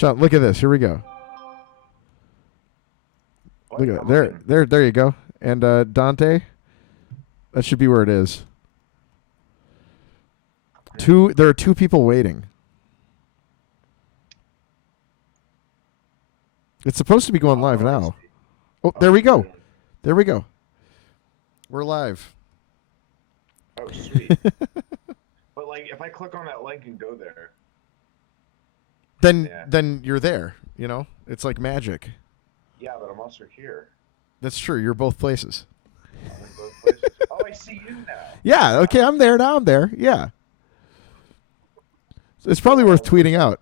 Sean, look at this. Here we go. What? Look at it. There you go. And Dante, that should be where it is. There are two people waiting. It's supposed to be going live now. Oh, there we go. There we go. We're live. Oh, sweet. But like, if I click on that link and go there, then you're there. You know, it's like magic. Yeah, but I'm also here. That's true. You're both places. I'm in both places. Oh, I see you now. Yeah. Okay. I'm there now. I'm there. Yeah. It's probably worth tweeting out.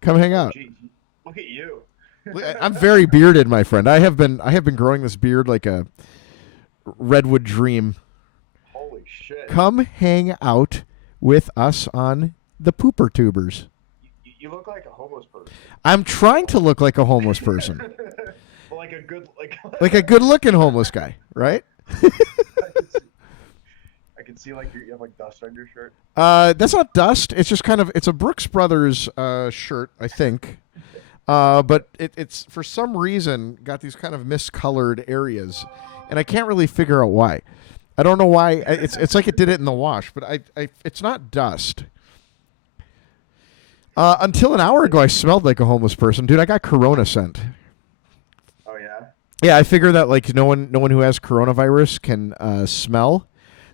Come hang out. Gee, look at you. I'm very bearded, my friend. I have been growing this beard like a redwood dream. Holy shit. Come hang out with us on the Pooper Tubers. You look like a homeless person. I'm trying to look like a homeless person. Well, like a good like a good-looking homeless guy, right? I can see like you have like dust on your shirt. That's not dust. It's just it's a Brooks Brothers shirt, I think. But it's for some reason got these kind of miscolored areas, and I can't really figure out why. I don't know why. It's like it did it in the wash, but it's not dust. Until an hour ago, I smelled like a homeless person, dude. I got Corona scent. Oh yeah. Yeah, I figure that like no one who has coronavirus can smell,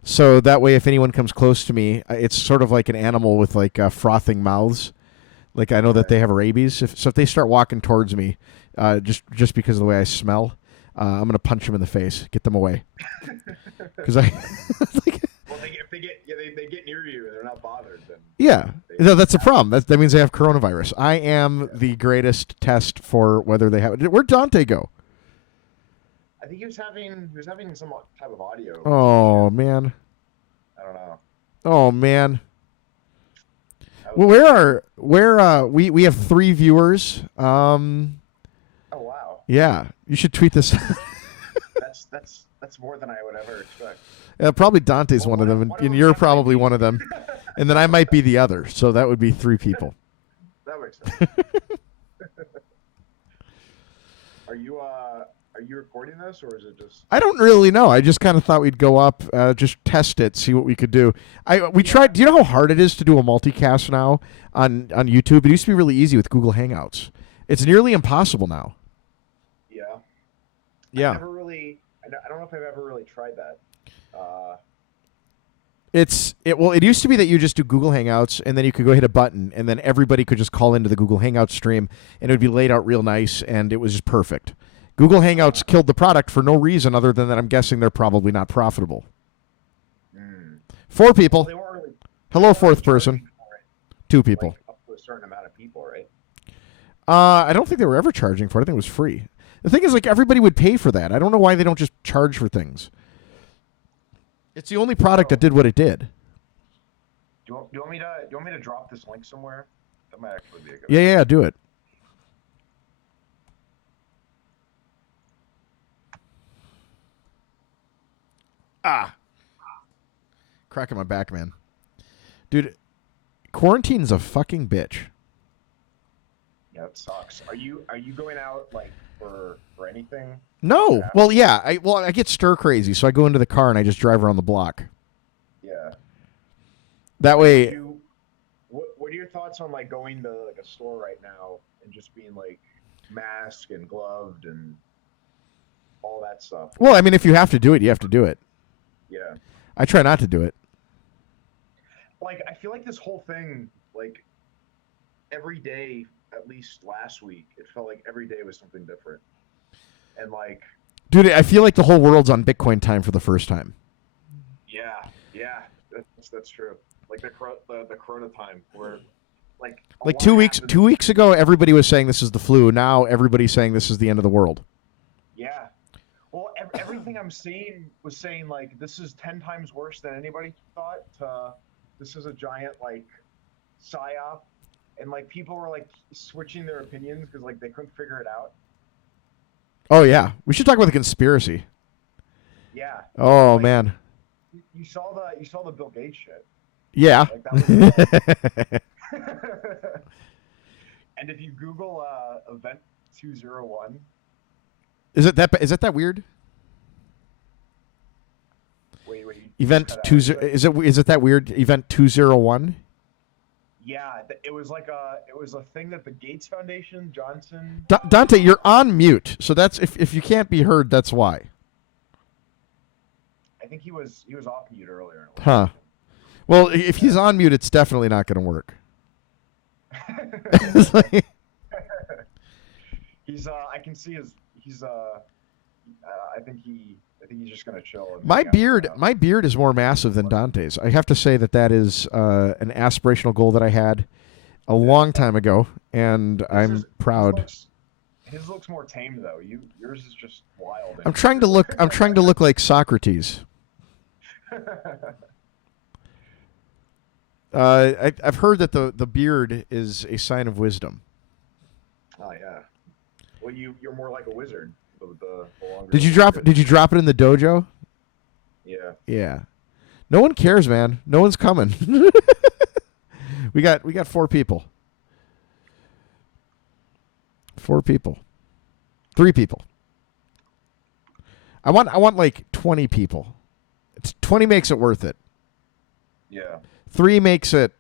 so that way if anyone comes close to me, it's sort of like an animal with like frothing mouths. Like I know that they have rabies. If they start walking towards me, just because of the way I smell, I'm gonna punch them in the face, get them away. Because well, if they get near you and they're not bothered, then that's a problem. That means they have coronavirus. I am the greatest test for whether they have it. Where'd Dante go? I think he was having some type of audio. Oh man. I don't know. Oh man. Well, we have 3 viewers. Oh wow. Yeah, you should tweet this. That's more than I would ever expect. Probably Dante's one of them, and you're probably one of them, and then I might be the other. So that would be 3 people. That makes sense. Are you recording this, or is it just? I don't really know. I just kind of thought we'd go up, just test it, see what we could do. We tried. Do you know how hard it is to do a multicast now on YouTube? It used to be really easy with Google Hangouts. It's nearly impossible now. Yeah. Yeah. I don't know if I've ever really tried that. It used to be that you just do Google Hangouts and then you could go hit a button and then everybody could just call into the Google Hangout stream and it would be laid out real nice and it was just perfect. Google Hangouts killed the product for no reason other than that I'm guessing they're probably not profitable. 4 people. Well, really, hello, 4th person. 2 people. Like up to a certain amount of people, right? I don't think they were ever charging for it. I think it was free. The thing is, like, everybody would pay for that. I don't know why they don't just charge for things. It's the only product that did what it did. Do you want me to drop this link somewhere? That might actually be a good. Yeah, do it. Cracking my back, man. Dude, quarantine's a fucking bitch. Yeah, it sucks. Are you going out like for anything? No. Well, yeah. I get stir crazy, so I go into the car and I just drive around the block. Yeah. That way. What are your thoughts on like going to like a store right now and just being like masked and gloved and all that stuff? Well, I mean, if you have to do it, you have to do it. Yeah. I try not to do it. Like, I feel like this whole thing, like, every day, at least last week, it felt like every day was something different. And, like... Dude, I feel like the whole world's on Bitcoin time for the first time. Yeah, that's true. Like, the Corona time, where, like... Like, 2 weeks ago, everybody was saying this is the flu. Now, everybody's saying this is the end of the world. Yeah. Well, everything I'm seeing was saying, like, this is 10 times worse than anybody thought. This is a giant, like, psyop. And, like, people were, like, switching their opinions because, like, they couldn't figure it out. Oh, yeah. We should talk about the conspiracy. Yeah. Oh, like, man. You saw the Bill Gates shit. Yeah. Like, that was And if you Google event 201, Is it that weird? wait, you just Event cut out. two zero is it that weird? Event 201. Yeah, it was like it was a thing that the Gates Foundation, Johnson. Dante, you're on mute, so that's if you can't be heard, that's why. I think he was off mute earlier. And it Huh. Well, if he's on mute, it's definitely not going to work. It's like, He's I can see he's I think he's just gonna chill. And my hang out for now. beard is more massive than Dante's. I have to say that is an aspirational goal that I had a long time ago, and I'm proud. His looks more tame though. Yours is just wild. I'm trying to look like Socrates. I've heard that the beard is a sign of wisdom. Oh yeah. Well, you're more like a wizard. The longer. Did you drop it in the dojo? Yeah. Yeah. No one cares, man. No one's coming. we got 4 people. 4 people. 3 people. I want like 20 people. 20 makes it worth it. Yeah. 3 makes it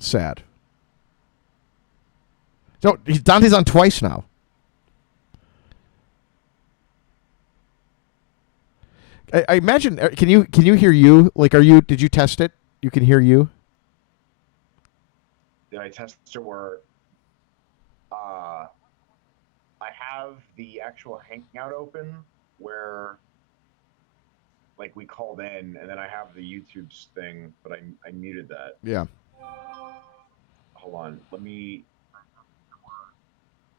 sad. So Dante's on twice now. I imagine. Can you hear you? Like, did you test it? You can hear you. Did I test it where I have the actual Hangout open where like we called in, and then I have the YouTube's thing, but I muted that. Yeah. Hold on. Let me.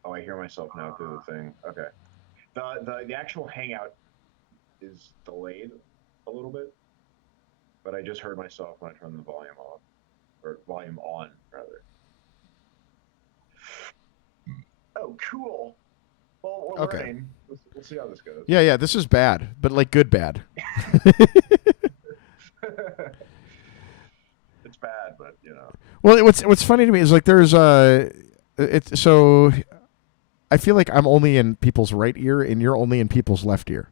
Oh, I hear myself now through the thing. Okay. The actual Hangout is delayed a little bit, but I just heard myself when I turned the volume off, or volume on rather. Oh, cool. Well, we're Okay. learning. We'll see how this goes. Yeah. This is bad, but like good bad. It's bad, but you know. Well, what's funny to me is like there's so I feel like I'm only in people's right ear and you're only in people's left ear.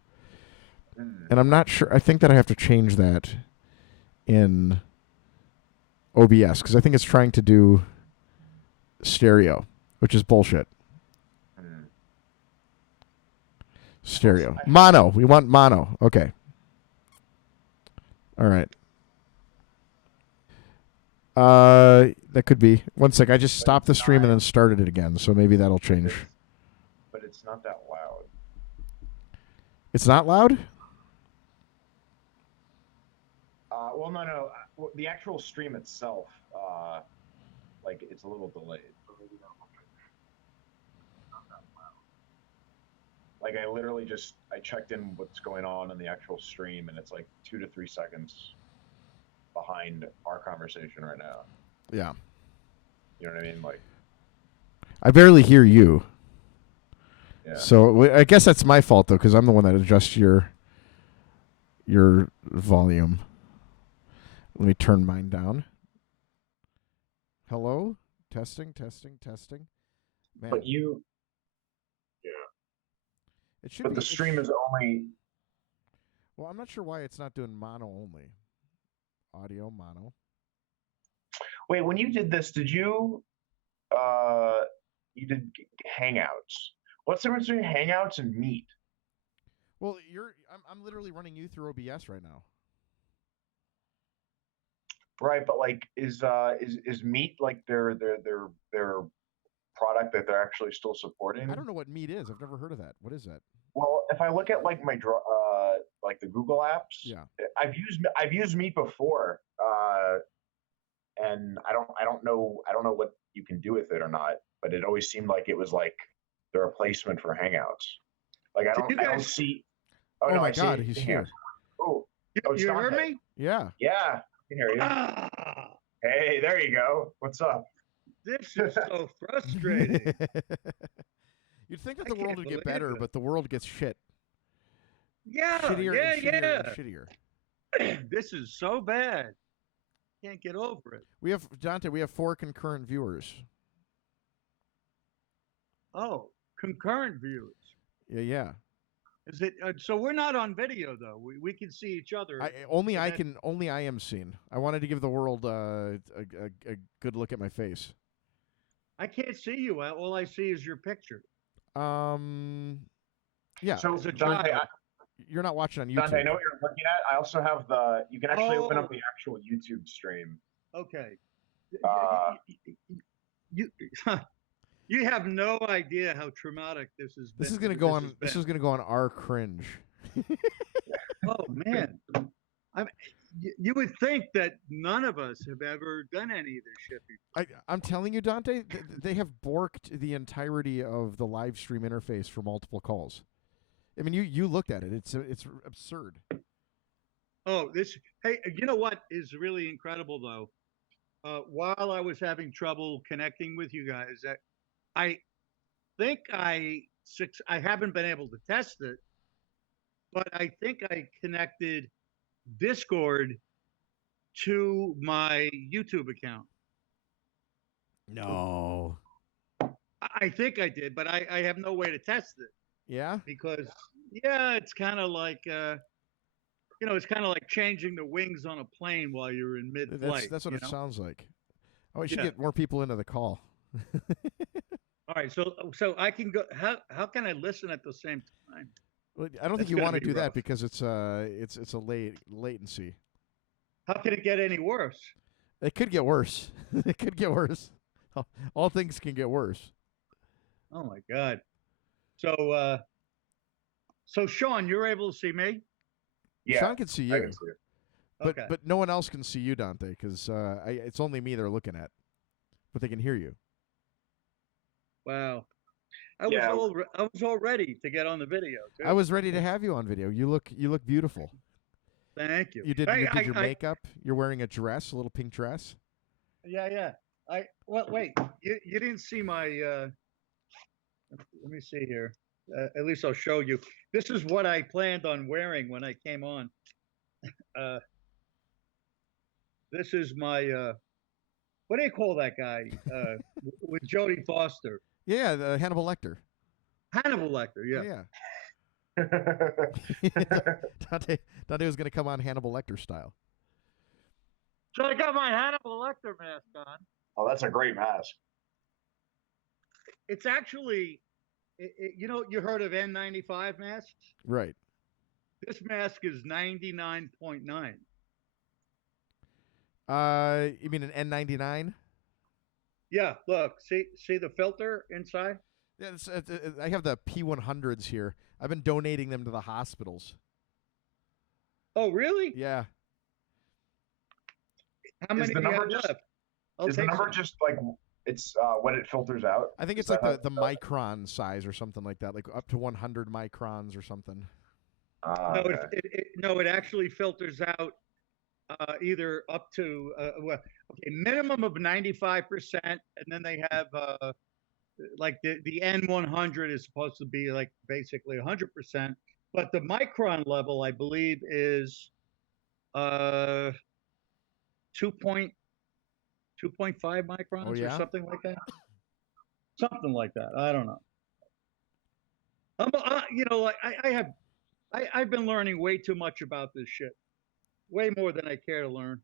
And I'm not sure. I think that I have to change that in OBS because I think it's trying to do stereo, which is bullshit. Stereo. Mono. We want mono. Okay. All right. That could be. One sec. I just stopped the stream and then started it again, so maybe that'll change. But it's not that loud. It's not loud? Well, no. The actual stream itself, like it's a little delayed. Like I literally I checked in what's going on in the actual stream, and it's like 2 to 3 seconds behind our conversation right now. Yeah. You know what I mean? Like I barely hear you. Yeah. So I guess that's my fault though, because I'm the one that adjusts your volume. Let me turn mine down. Hello? Testing. Man. But yeah. It should But be, the stream is only. Well, I'm not sure why it's not doing mono only. Audio mono. Wait, when you did this, did you you did Hangouts? What's the difference between Hangouts and Meet? Well, I'm literally running you through OBS right now. Right, but like is Meet like their product that they're actually still supporting? I don't know what Meet is. I've never heard of that. What is that? Well, if I look at like my like the Google apps, Yeah. I've used Meet before, and I don't know what you can do with it or not, but it always seemed like it was like the replacement for Hangouts. Like I don't see. Oh no, my I God, see he's here. Oh, you heard me? Yeah. Yeah, I can hear you. Ah, Hey, there you go. What's up? this is so frustrating. You'd think that I the world can't would get believe better, it. but the world gets shit. Yeah, Shittier and shittier yeah. and shittier. This is so bad. Can't get over it. We have 4 concurrent viewers. Oh, concurrent viewers. Yeah. Is it? So we're not on video though. We can see each other. Only I am seen. I wanted to give the world a good look at my face. I can't see you. All I see is your picture. Yeah. So As a Dante, child. You're not watching on YouTube. Dante, I know what you're looking at. I also have you can actually open Oh. up the actual YouTube stream. Okay. Uh, You you have no idea how traumatic this has been. This is gonna go on. This is gonna go on our cringe. Oh man. You would think that none of us have ever done any of this shit before. I'm telling you, Dante, they have borked the entirety of the live stream interface for multiple calls. I mean, you looked at it. It's absurd. Oh, hey, you know what is really incredible though? While I was having trouble connecting with you guys, I think I haven't been able to test it, but I think I connected Discord to my YouTube account. No. I think I did, but I have no way to test it. Yeah. Because it's kind of like it's kind of like changing the wings on a plane while you're in mid-flight. That's what it sounds like. Oh, we should get more people into the call. All right, so I can go. How can I listen at the same time? Well, I don't think you want to do that because it's a latency. How can it get any worse? It could get worse. It could get worse. All things can get worse. Oh my God. So Sean, you're able to see me? Yeah, Sean can see you. I can see it. But no one else can see you, Dante, because it's only me they're looking at, but they can hear you. Wow. I was all ready to get on the video too. I was ready to have you on video. You look beautiful. Thank you. You did your makeup. You're wearing a dress, a little pink dress. Yeah. Wait. You didn't see my. Let me see here. At least I'll show you. This is what I planned on wearing when I came on. This is my. What do you call that guy? With Jodie Foster. Yeah, the Hannibal Lecter. Hannibal Lecter. Yeah. Dante was going to come on Hannibal Lecter style. So I got my Hannibal Lecter mask on. Oh, that's a great mask. It's actually, you heard of N95 masks? Right. This mask is 99.9. You mean an N99? Yeah, look, see the filter inside? Yeah, I have the P100s here. I've been donating them to the hospitals. Oh, really? Yeah. How many do you have left? Is the number just like it's when it filters out? I think it's like the micron size or something like that, like up to 100 microns or something. No, it actually filters out either up to minimum of 95%, and then they have like the N100 is supposed to be like basically 100%, but the micron level I believe is 2.5 microns or something like that. Something like that. I don't know. I've been learning way too much about this shit. Way more than I care to learn.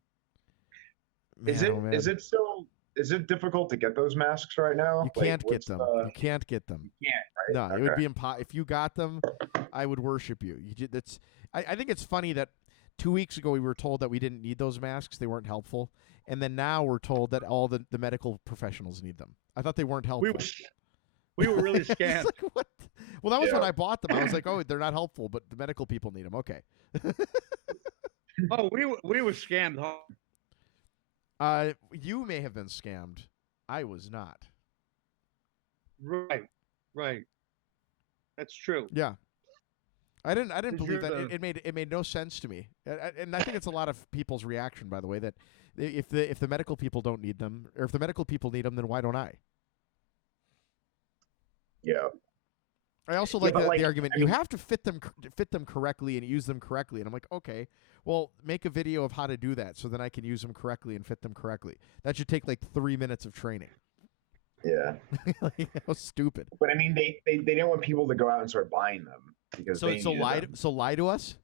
Man, is it difficult to get those masks right now? You can't get them. You can't get them. You can't, right? No, it would be impossible. If you got them, I would worship you. I think it's funny that 2 weeks ago we were told that we didn't need those masks. They weren't helpful. And then now we're told that all the medical professionals need them. I thought they weren't helpful. We were really scammed. Like, what? Well, that was when I bought them. I was like, oh, they're not helpful, but the medical people need them. Okay. Oh, we were scammed hard. You may have been scammed. I was not. Right. That's true. Yeah. I didn't believe that. It made no sense to me. And I think it's a lot of people's reaction, by the way, that if the medical people don't need them, or if the medical people need them, then why don't I? Yeah. I also like the argument you have to fit them correctly and use them correctly. And I'm like, okay, well, make a video of how to do that so then I can use them correctly and fit them correctly. That should take like 3 minutes of training. Yeah. Like, how stupid. But I mean, they didn't want people to go out and start buying them because So they so needed lie them. so lie to us.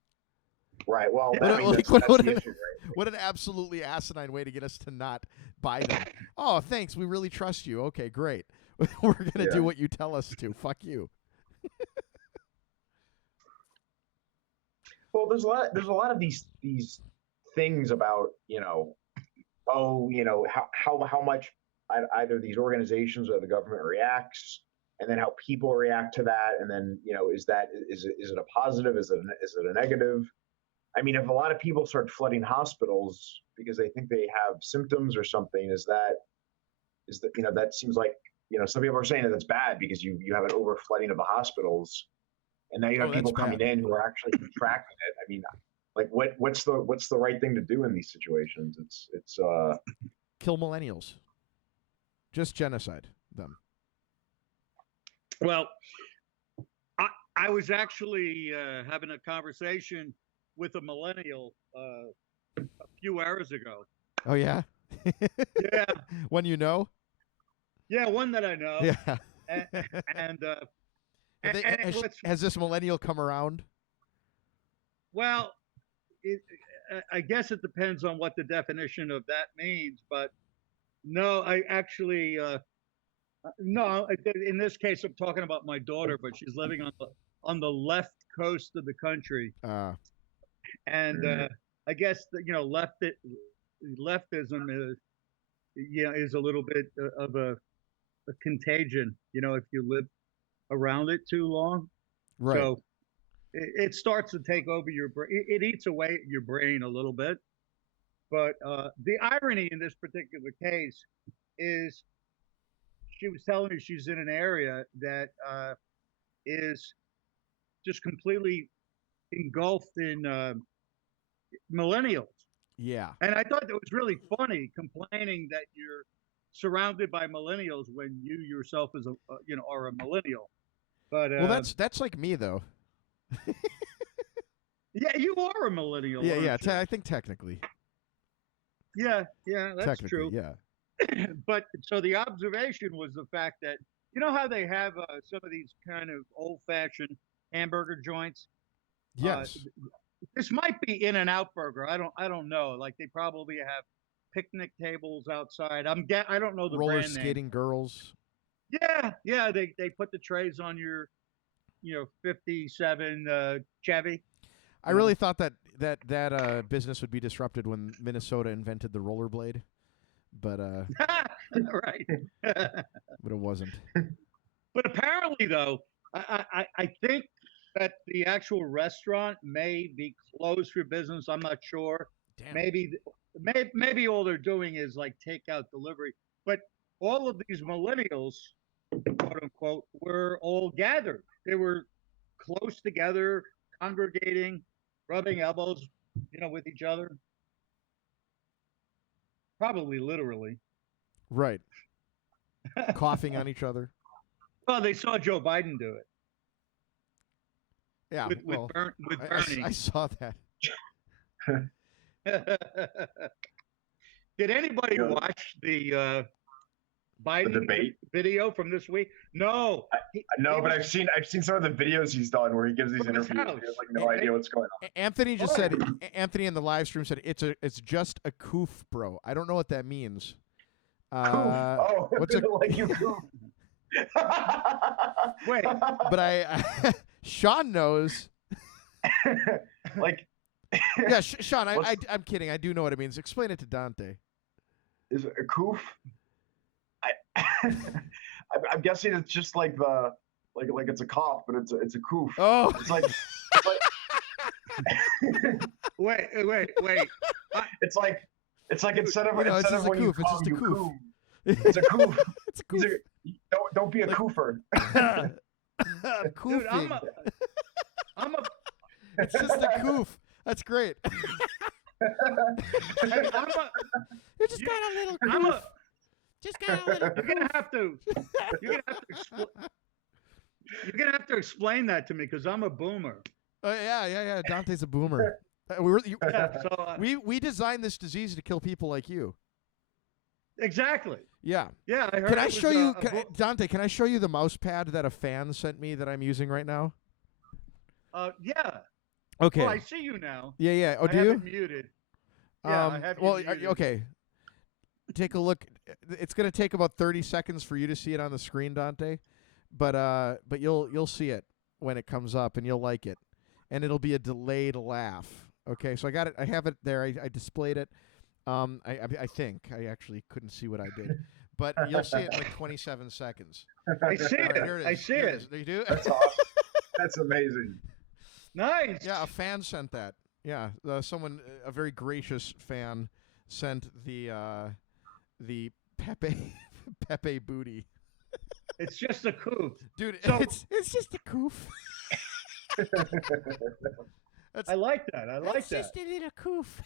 Right. Well, What, I mean, like, that's what the an, issue, right? what an absolutely asinine way to get us to not buy them. Oh, thanks. We really trust you. Okay, great. We're gonna Yeah. do what you tell us to. Fuck you. Well, there's a lot of these things about how much either these organizations or the government reacts, and then how people react to that, and then is it a positive? Is it a negative? I mean, if a lot of people start flooding hospitals because they think they have symptoms or something, that seems like some people are saying that that's bad because you have an overflooding of the hospitals, and now you have Oh, that's people coming bad. in who are actually contracting it. I mean, like what's the right thing to do in these situations? It's Kill millennials. Just genocide them. Well, I was actually having a conversation with a millennial a few hours ago. Oh yeah. Yeah, When you know. yeah, one that I know, Yeah. and and, uh, Have they- and has, what's has this millennial come around? well, it, I guess it depends on what the definition of that means, but no, I actually no. In this case, I'm talking about my daughter, but she's living on the left coast of the country, Uh, and I guess leftism is a little bit of a contagion. If you live around it too long, right. so it starts to take over your brain. It eats away at your brain a little bit. But the irony in this particular case is she was telling me she's in an area that is just completely engulfed in millennials. Yeah. And I thought that was really funny, complaining that you're surrounded by millennials when you yourself are a millennial. But Well, that's like me though. yeah, you are a millennial. Yeah, aren't yeah. you? I think technically. Yeah, that's Technically, true. yeah. But so the observation was the fact that how they have some of these kind of old-fashioned hamburger joints. Yes. This might be In-N-Out Burger. I don't know. Like they probably have picnic tables outside. I don't know the Roller brand name. skating girls. Yeah, yeah. They put the trays on your 57 Chevy. I really thought that business would be disrupted when Minnesota invented the rollerblade, but Right. but it wasn't. But apparently, though, I think that the actual restaurant may be closed for business. I'm not sure. Damn. Maybe all they're doing is like takeout delivery. But all of these millennials, quote unquote, were all gathered. They were close together, congregating, rubbing elbows, with each other. Probably literally. Right. Coughing on each other. Well, they saw Joe Biden do it. Yeah. With well, Bernie. I saw that. Did anybody watch the Biden debate video from this week? No. No, but I've seen some of the videos he's done where he gives these From his interviews. house. He has like no idea what's going on. Anthony just said. Anthony in the live stream said it's just a coof, bro. I don't know what that means. What's a like you goof? Wait, But Sean knows. Like, Yeah, Sean. I'm kidding. I do know what it means. Explain it to Dante. is it a coof? I'm guessing it's just like it's a cough, but it's a coof. Oh. It's like wait. it's like instead of it's instead just of a when you coof, it's come, just a you coof. coom. It's a coof. It's a coof. Don't be a coofer. Dude, It's just a coof. That's great. Hey, You just got a little I'm coof. a, Just got a little. you're gonna have to explain that to me because I'm a boomer. Yeah. Dante's a boomer. Yeah, so We designed this disease to kill people like you. Exactly. Yeah. Yeah, I heard. Can I it was, show you, a book. Dante? Can I show you the mouse pad that a fan sent me that I'm using right now? Yeah. Oh, I Okay. see you now. Yeah, yeah. Oh, I do have it you? muted. Yeah, I have you Well, muted. okay. Take a look. It's going to take about 30 seconds for you to see it on the screen, Dante. But you'll see it when it comes up, and you'll like it, and it'll be a delayed laugh. Okay, so I got it. I have it there. I displayed it. I think I actually couldn't see what I did, but you'll see it in like 27 seconds. I see All it. right, here it is. I see Here it. is. You do? That's awesome. That's amazing. Nice. Yeah, a fan sent that. Yeah, someone, a very gracious fan, sent the Pepe Pepe booty. It's just a coup. Dude, So- it's just a coof. I like that. I like that. just a little coof.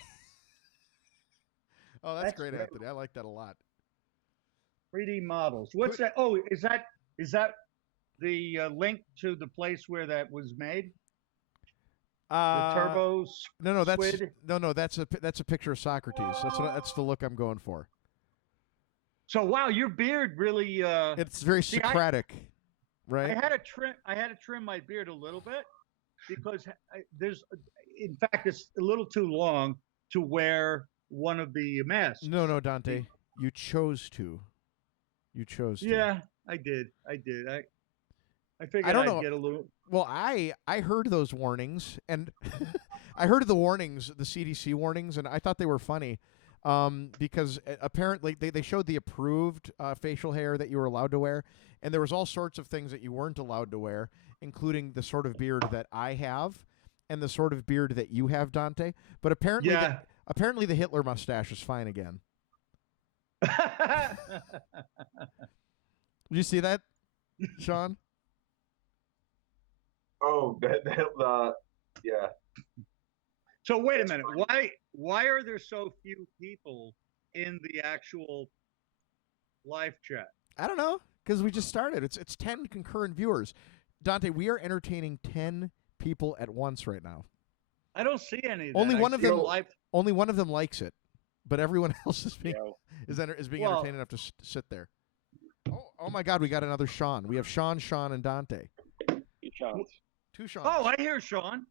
Oh, that's That's great, great. Anthony. I like that a lot. 3D models. What's that? Oh, is that the link to the place where that was made? The turbo No, that's squid? that's a picture of Socrates. That's the look I'm going for. So wow, your beard really. It's very See, Socratic, right? I had to trim my beard a little bit because in fact, it's a little too long to wear one of the masks. No, Dante. You chose to. You chose to. Yeah, I did. I figured I don't I'd know. get a little. Well, I heard those warnings, and I heard the warnings, the CDC warnings, and I thought they were funny because apparently they showed the approved facial hair that you were allowed to wear, and there was all sorts of things that you weren't allowed to wear, including the sort of beard that I have and the sort of beard that you have, Dante. But apparently, apparently the Hitler mustache is fine again. Did you see that, Sean? Oh, yeah. So wait a minute. Why are there so few people in the actual live chat? I don't know, because we just started. It's 10 concurrent viewers. Dante, we are entertaining 10 people at once right now. I don't see any. Of Only that. one I of see them. live. Only one of them likes it, but everyone else is being is being Well- entertained enough to sit there. Oh my God, we got another Sean. We have Sean, and Dante. Two Seans. Oh, I hear Sean.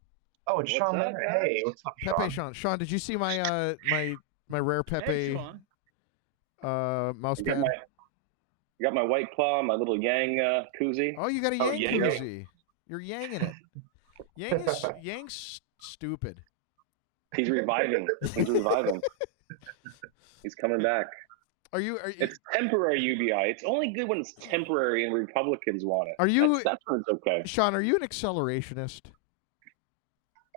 Oh, it's Sean up, there. guys? Hey, what's up, Sean? Pepe Sean. Sean, did you see my my rare Hey, Pepe Sean. mouse I got pad? my White Claw, my little Yang koozie. Oh, you got a Oh, Yang Yang. koozie. You're Yanging it. Yang's stupid. He's reviving. He's coming back. Are you? It's temporary UBI. It's only good when it's temporary and Republicans want it. Are you- That's when it's okay. Sean, are you an accelerationist?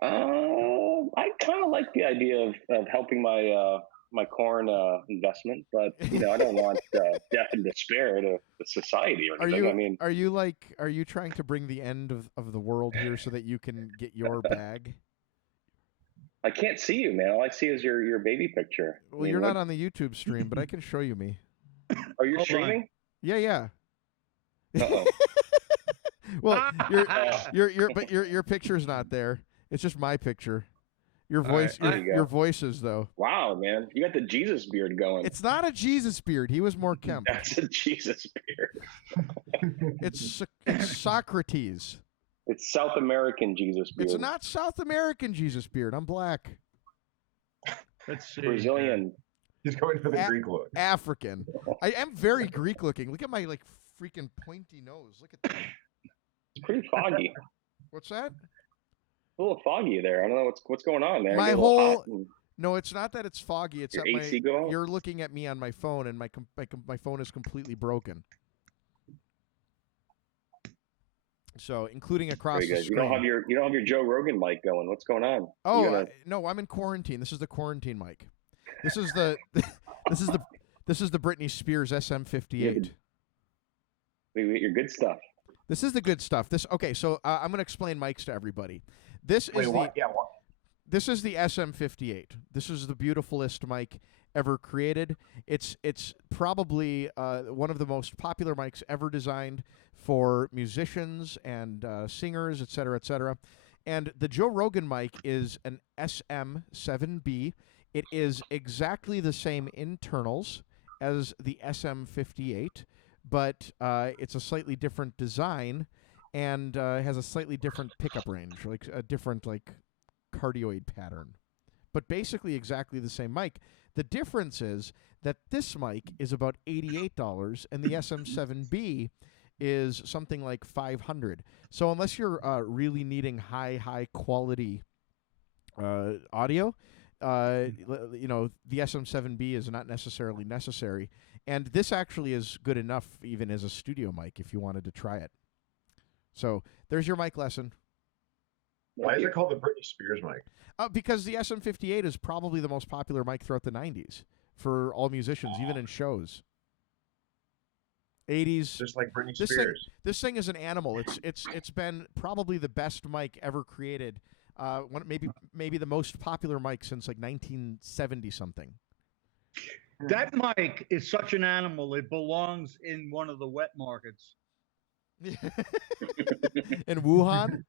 I kind of like the idea of helping my corn investment, but I don't want death and despair to society or Are anything. you? I mean, Are you trying to bring the end of the world here so that you can get your bag? I can't see you, man. All I see is your baby picture. Well, you're not on the YouTube stream, but I can show you me. Are you Hold on. streaming? Yeah. Uh-oh. Well, your picture's not there. It's just my picture. Your voice, right, there you go. your voice is though. Wow, man. You got the Jesus beard going. It's not a Jesus beard. He was more Kemp. That's a Jesus beard. It's Socrates. It's South American Jesus beard. It's not South American Jesus beard. I'm black. Let's see. Brazilian. He's going for the Greek look. African. I am very Greek looking. Look at my freaking pointy nose. Look at that. It's pretty foggy. What's that? A little foggy there. I don't know what's going on there. My Get a little whole- hot and- No, it's not that it's foggy. It's Your that AC go off? you're looking at me on my phone, and my phone is completely broken. So, including across Very the good. screen. You don't have your Joe Rogan mic going. What's going on? Oh You gotta- no, I'm in quarantine. This is the quarantine mic. This is the this is the Britney Spears SM58. you get your good stuff. This is the good stuff. Okay, so I'm going to explain mics to everybody. This Wait, is what? Yeah, what? This is the SM58. This is the beautifulest mic ever created. It's probably one of the most popular mics ever designed for musicians and singers, et cetera, et cetera. And the Joe Rogan mic is an SM7B. It is exactly the same internals as the SM58, but it's a slightly different design and has a slightly different pickup range, like a different like cardioid pattern. But basically exactly the same mic. The difference is that this mic is about $88 and the SM7B is something like $500. So unless you're really needing high quality audio, the SM7B is not necessarily necessary. And this actually is good enough even as a studio mic if you wanted to try it. So there's your mic lesson. Why is it called the Britney Spears mic? Because the SM58 is probably the most popular mic throughout the 90s for all musicians, even in shows. 80s. Just like Britney Spears. This thing is an animal. It's been probably the best mic ever created. Maybe the most popular mic since like 1970 something. That mic is such an animal. It belongs in one of the wet markets. In Wuhan?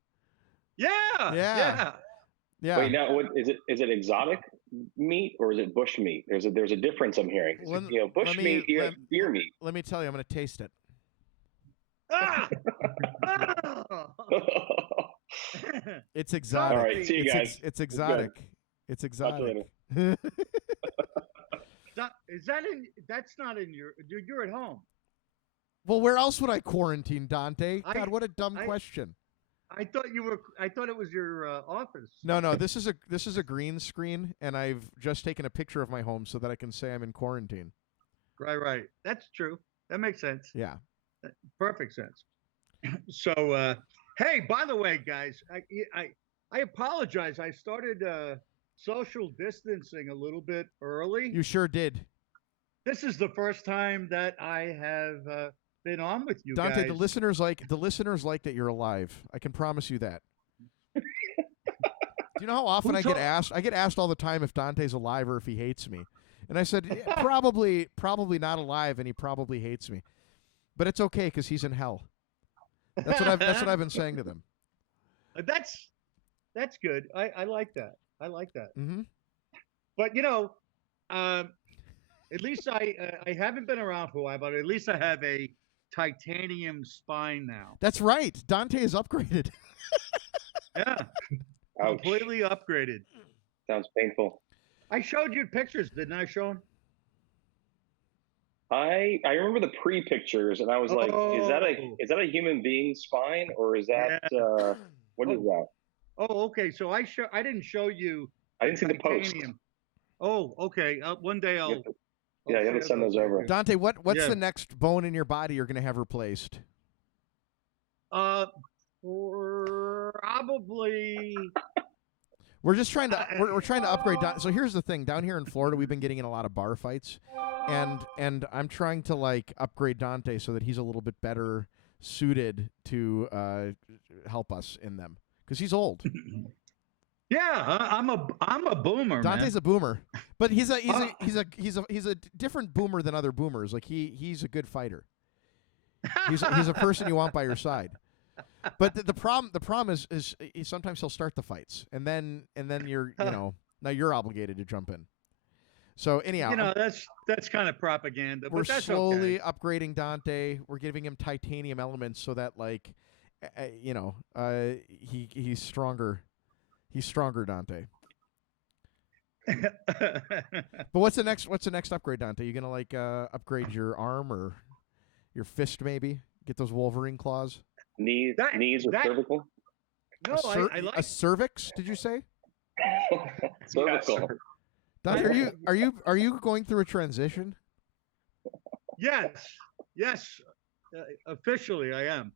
Yeah. Wait, now what is it? Is it exotic meat or is it bush meat? There's a difference I'm hearing. Bush meat here is deer meat. Let me tell you, I'm going to taste it. Ah! It's exotic. All right, see you guys. It's exotic. It's exotic. That's not in your. You're at home. Well, where else would I quarantine, Dante? God, what a dumb question. I thought it was your office. No. This is a green screen, and I've just taken a picture of my home so that I can say I'm in quarantine. Right. That's true. That makes sense. Yeah. Perfect sense. So, hey, by the way, guys, I apologize. I started social distancing a little bit early. You sure did. This is the first time that I have been on with you, Dante, guys. the listeners like that you're alive. I can promise you that. Do you know how often I get asked? I get asked all the time if Dante's alive or if he hates me. And I said, yeah, probably not alive, and he probably hates me. But it's okay because he's in hell. That's what I've been saying to them. That's good. I like that. I like that. Mm-hmm. But at least I haven't been around for a while, but at least I have a titanium spine now. That's right. Dante is upgraded. Yeah. Ouch. Completely upgraded. Sounds painful. I showed you pictures, didn't I, Sean? I remember the pre-pictures, and I was like, "Is that a human being spine, or is that what is that?" Oh, okay. So I didn't show you. I didn't see the post. Oh, okay. One day I'll. You have to send those over. Dante, what's the next bone in your body you're going to have replaced? Probably. We're just trying to we're trying to upgrade. So here's the thing: down here in Florida, we've been getting in a lot of bar fights, and I'm trying to like upgrade Dante so that he's a little bit better suited to help us in them because he's old. Yeah, I'm a boomer. Dante's a boomer, but he's a different boomer than other boomers. Like he's a good fighter. He's a person you want by your side. But the problem is sometimes he'll start the fights, and then you're now you're obligated to jump in. So anyhow, that's kind of propaganda. We're but that's slowly okay. upgrading Dante. We're giving him titanium elements so that he's stronger. He's stronger, Dante. But what's the next upgrade, Dante? You gonna upgrade your arm or your fist maybe? Get those Wolverine claws? Knees or cervical? No, I like a cervix. Did you say? Cervical. Dante, are you going through a transition? Yes. Officially, I am.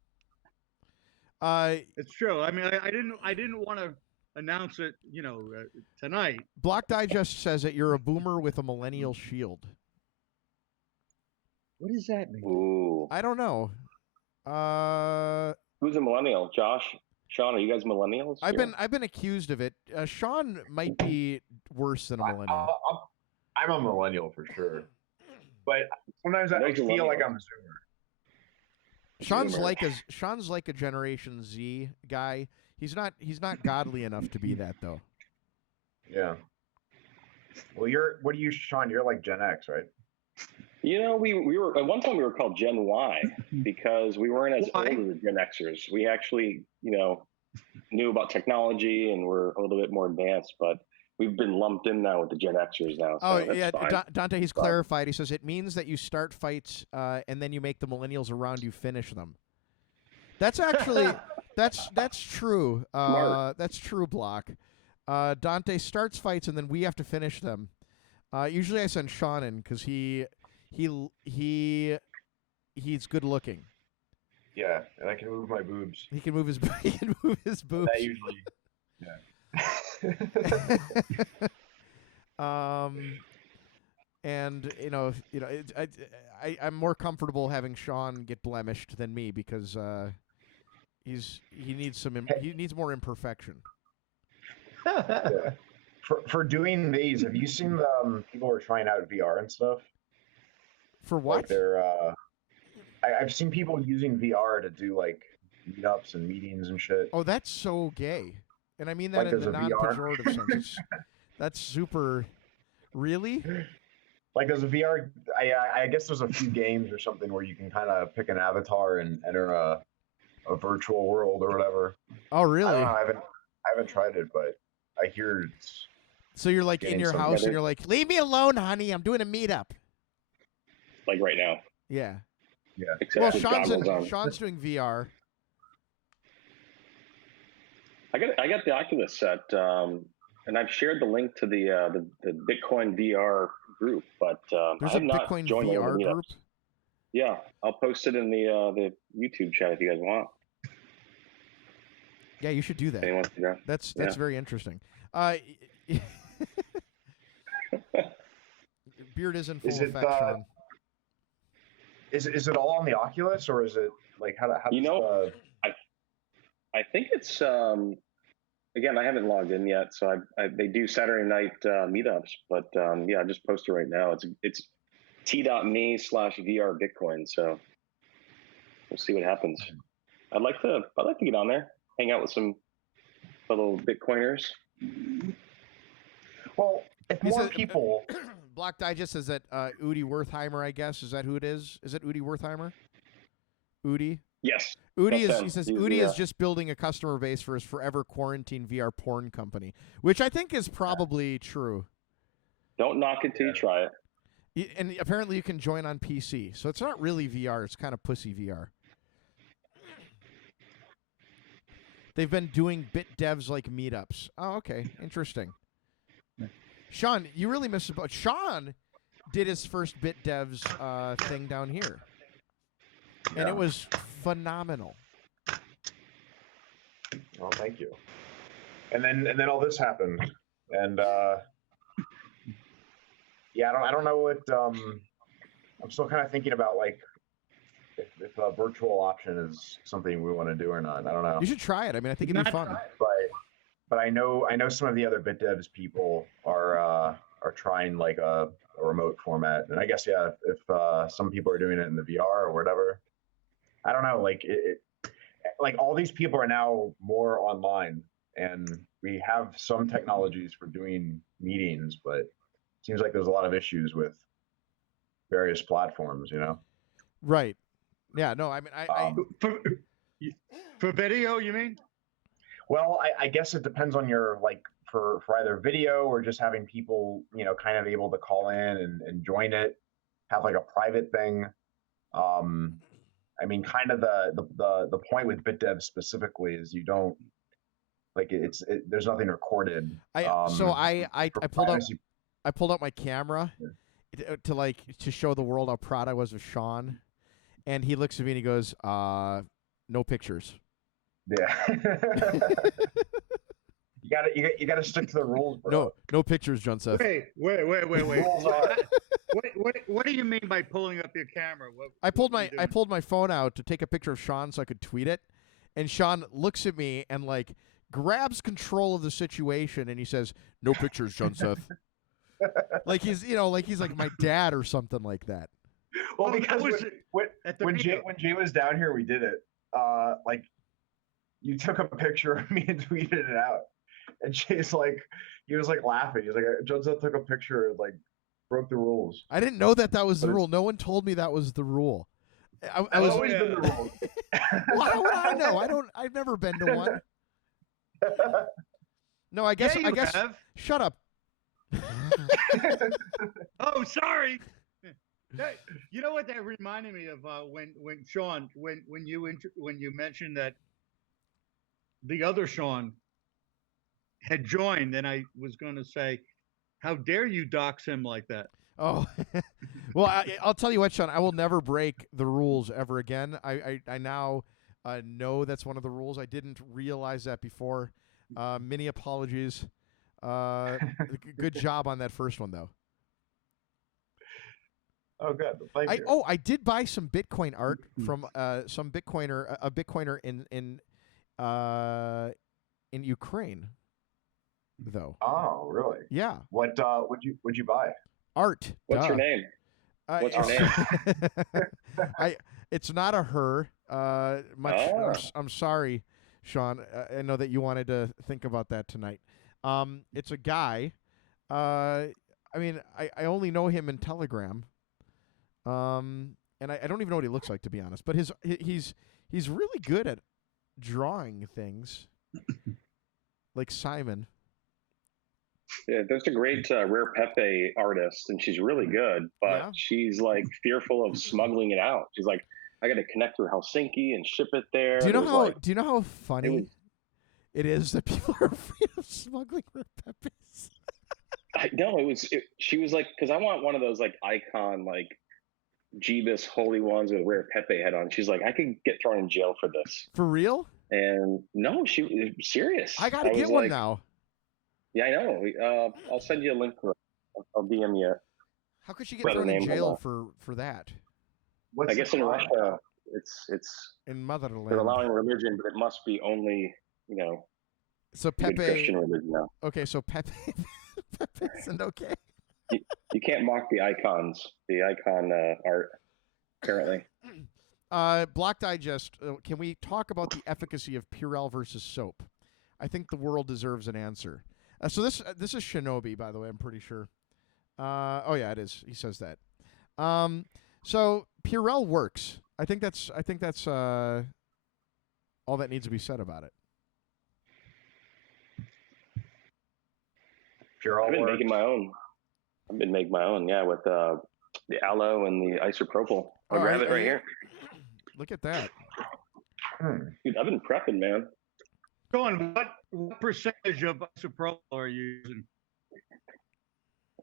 It's true. I mean, I didn't want to announce it, tonight. Block Digest says that you're a boomer with a millennial shield. What does that mean? Ooh. I don't know. Who's a millennial? Josh? Sean, are you guys millennials? I've been accused of it. Sean might be worse than a millennial. I'm a millennial for sure, but sometimes I feel like I'm a zoomer. Sean's like a Generation Z guy. He's not godly enough to be that though. Yeah. Well, Sean? You're like Gen X, right? You know, we were at one time we were called Gen Y because we weren't as Why? old as the Gen Xers. We actually, knew about technology and were a little bit more advanced, but we've been lumped in now with the Gen Xers now, Oh so that's yeah, fine. Dante. He's clarified. He says it means that you start fights and then you make the millennials around you finish them. That's actually that's true. Smart. That's true. Block. Dante starts fights and then we have to finish them. Usually I send Sean in because he's good looking. Yeah, and I can move my boobs. He can move his boobs. That usually, yeah. And I'm more comfortable having Sean get blemished than me because he needs more imperfection. Yeah. For doing these, have you seen the people who are trying out VR and stuff? For Like what? they're I've seen people using VR to do like meetups and meetings and shit. Oh, that's so gay, and I mean that Like in there's the a VR. non-pejorative sense. That's super. Really? Like there's a VR. I guess there's a few games or something where you can kind of pick an avatar and enter a virtual world or whatever. Oh, I really? don't know. I haven't tried it, but I hear it's So you're like in getting your some house and better. you're like, "Leave me alone, honey. I'm doing a meetup." Like right now. Yeah. yeah. Except Well, with goggles on. Sean's doing VR. I got the Oculus set, and I've shared the link to the Bitcoin VR group, but I There's a have not Bitcoin joined any of VR the meetups. group. Yeah, I'll post it in the YouTube chat if you guys want. Yeah, you should do If that. anyone wants to go. That's Yeah. very interesting. Beard is in full Is it, effect, Sean. Is it all on the Oculus or is it like how You does know, I think it's again, I haven't logged in yet, so they do Saturday night meetups, but yeah, I just posted right now. It's t.me/VR Bitcoin, so we'll see what happens. I'd like to get on there, hang out with some fellow Bitcoiners. well, if He more said- people Block Digest says that Udi Wertheimer, I guess, is that who it is? Is it Udi Wertheimer? Udi? Yes. Udi That's is. him. He says He's Udi the, is just building a customer base for his forever quarantine VR porn company, which I think is probably true. Don't knock it till you try it. And apparently you can join on PC, so it's not really VR. It's kind of pussy VR. They've been doing bit devs like meetups. Oh, okay, interesting. Sean, you really missed about. Sean did his first bit devs thing down here, and it was phenomenal. Oh, thank you. And then all this happened, and yeah, I don't know what. I'm still kind of thinking about like if a virtual option is something we want to do or not. I don't know. You should try it. I mean, I think it'd be fun. But I know some of the other bit devs people are trying like a remote format, and I guess yeah, if some people are doing it in the VR or whatever. I don't know. Like like all these people are now more online, and we have some technologies for doing meetings, but it seems like there's a lot of issues with various platforms. You know. Right. Yeah. No. I mean, For video, you mean? Well, I guess it depends on your like for either video or just having people, kind of able to call in and join it, have like a private thing. I mean, kind of the point with BitDev specifically is you don't like there's nothing recorded. I pulled out my camera Yeah. to show the world how proud I was of Sean, and he looks at me and he goes, "No pictures." Yeah. you gotta stick to the rules, bro. No pictures, John Seth. Wait. Rules are- What do you mean by pulling up your camera? I pulled what are you my doing? phone out to take a picture of Sean so I could tweet it, and Sean looks at me and like grabs control of the situation and he says, "No pictures, John Seth." like he's like my dad or something like that. Well, Oh, that because was at the when meetup. Jay was down here, we did it. Like you took a picture of me and tweeted it out, and Jay's like, he was like laughing. He's like, Joseph took a picture like Broke the rules. I didn't know that was the But rule. No one told me that was the rule. I That's was. always been the rules. Well, how would I know? I've never been to one. No, I guess. Yeah, you have. Shut up. Oh, sorry. You know what that reminded me of when Sean when you mentioned that the other Sean had joined, and I was going to say, how dare you dox him like that? Oh, well, I'll tell you what, Sean. I will never break the rules ever again. I now know that's one of the rules. I didn't realize that before. Many apologies. Good job on that first one, though. Oh, good. Thank you. I did buy some Bitcoin art from some Bitcoiner, a Bitcoiner in Ukraine, though. Oh, really? Yeah, What would you buy? art. What's her name? What's her name? It's not a her. Oh. I'm sorry, Sean. I know that you wanted to think about that tonight. It's a guy. I mean, I only know him in Telegram. And I don't even know what he looks like, to be honest. But he's really good at drawing things, like Simon. Yeah, there's a great Rare Pepe artist, and she's really good, but Yeah. she's like fearful of smuggling it out. She's like, I got to connect through Helsinki and ship it there. Do you know There's how? like- Do you know how funny it is that people are afraid of smuggling Rare Pepes? No, she was like, because I want one of those like icon like Jeebus holy ones with a Rare Pepe head on. She's like, I could get thrown in jail for this. For real? And no, she was serious. I gotta get was one like, now. Yeah, I know. I'll send you a link for it. I'll DM you. How could she get Brother thrown in name, jail hold for that? What's I guess the in crime? Russia, it's In they're motherland? allowing religion, but it must be only So good Pepe. Christian religion now. Okay, so Pepe. Pepe isn't okay. You can't mock the icons, the icon art. Apparently, Block Digest. Can we talk about the efficacy of Purell versus soap? I think the world deserves an answer. So this is Shinobi, by the way. I'm pretty sure. Oh yeah, it is. He says that. So Purell works. I think that's all that needs to be said about it. Pure I've been works. making my own. Yeah, with the aloe and the isopropyl. I'll grab it right here. Look at that. Dude, I've been prepping, man. Sean, what percentage of isopropyl are you using?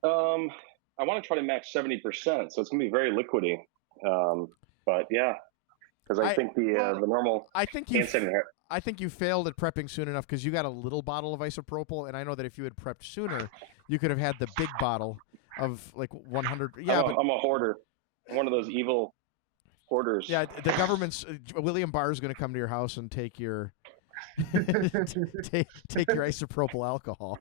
I want to try to match 70%, so it's gonna be very liquidy. But yeah, because I think the normal. I think you failed at prepping soon enough because you got a little bottle of isopropyl, and I know that if you had prepped sooner, you could have had the big bottle of like 100. Yeah, I'm a hoarder. I'm one of those evil hoarders. Yeah, the government's William Barr is going to come to your house and take your take your isopropyl alcohol.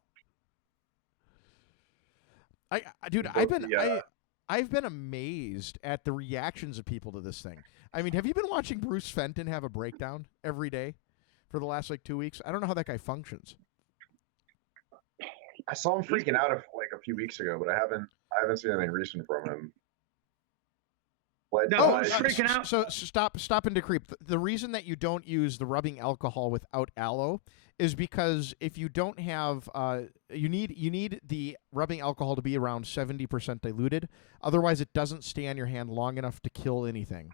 I've been amazed at the reactions of people to this thing. I mean, have you been watching Bruce Fenton have a breakdown every day for the last 2 weeks? I don't know how that guy functions. I saw him freaking out like a few weeks ago, but I haven't seen anything recent from him. Freaking out. So stop and decreep. The reason that you don't use the rubbing alcohol without aloe is because if you don't have, you need the rubbing alcohol to be around 70% diluted. Otherwise, it doesn't stay on your hand long enough to kill anything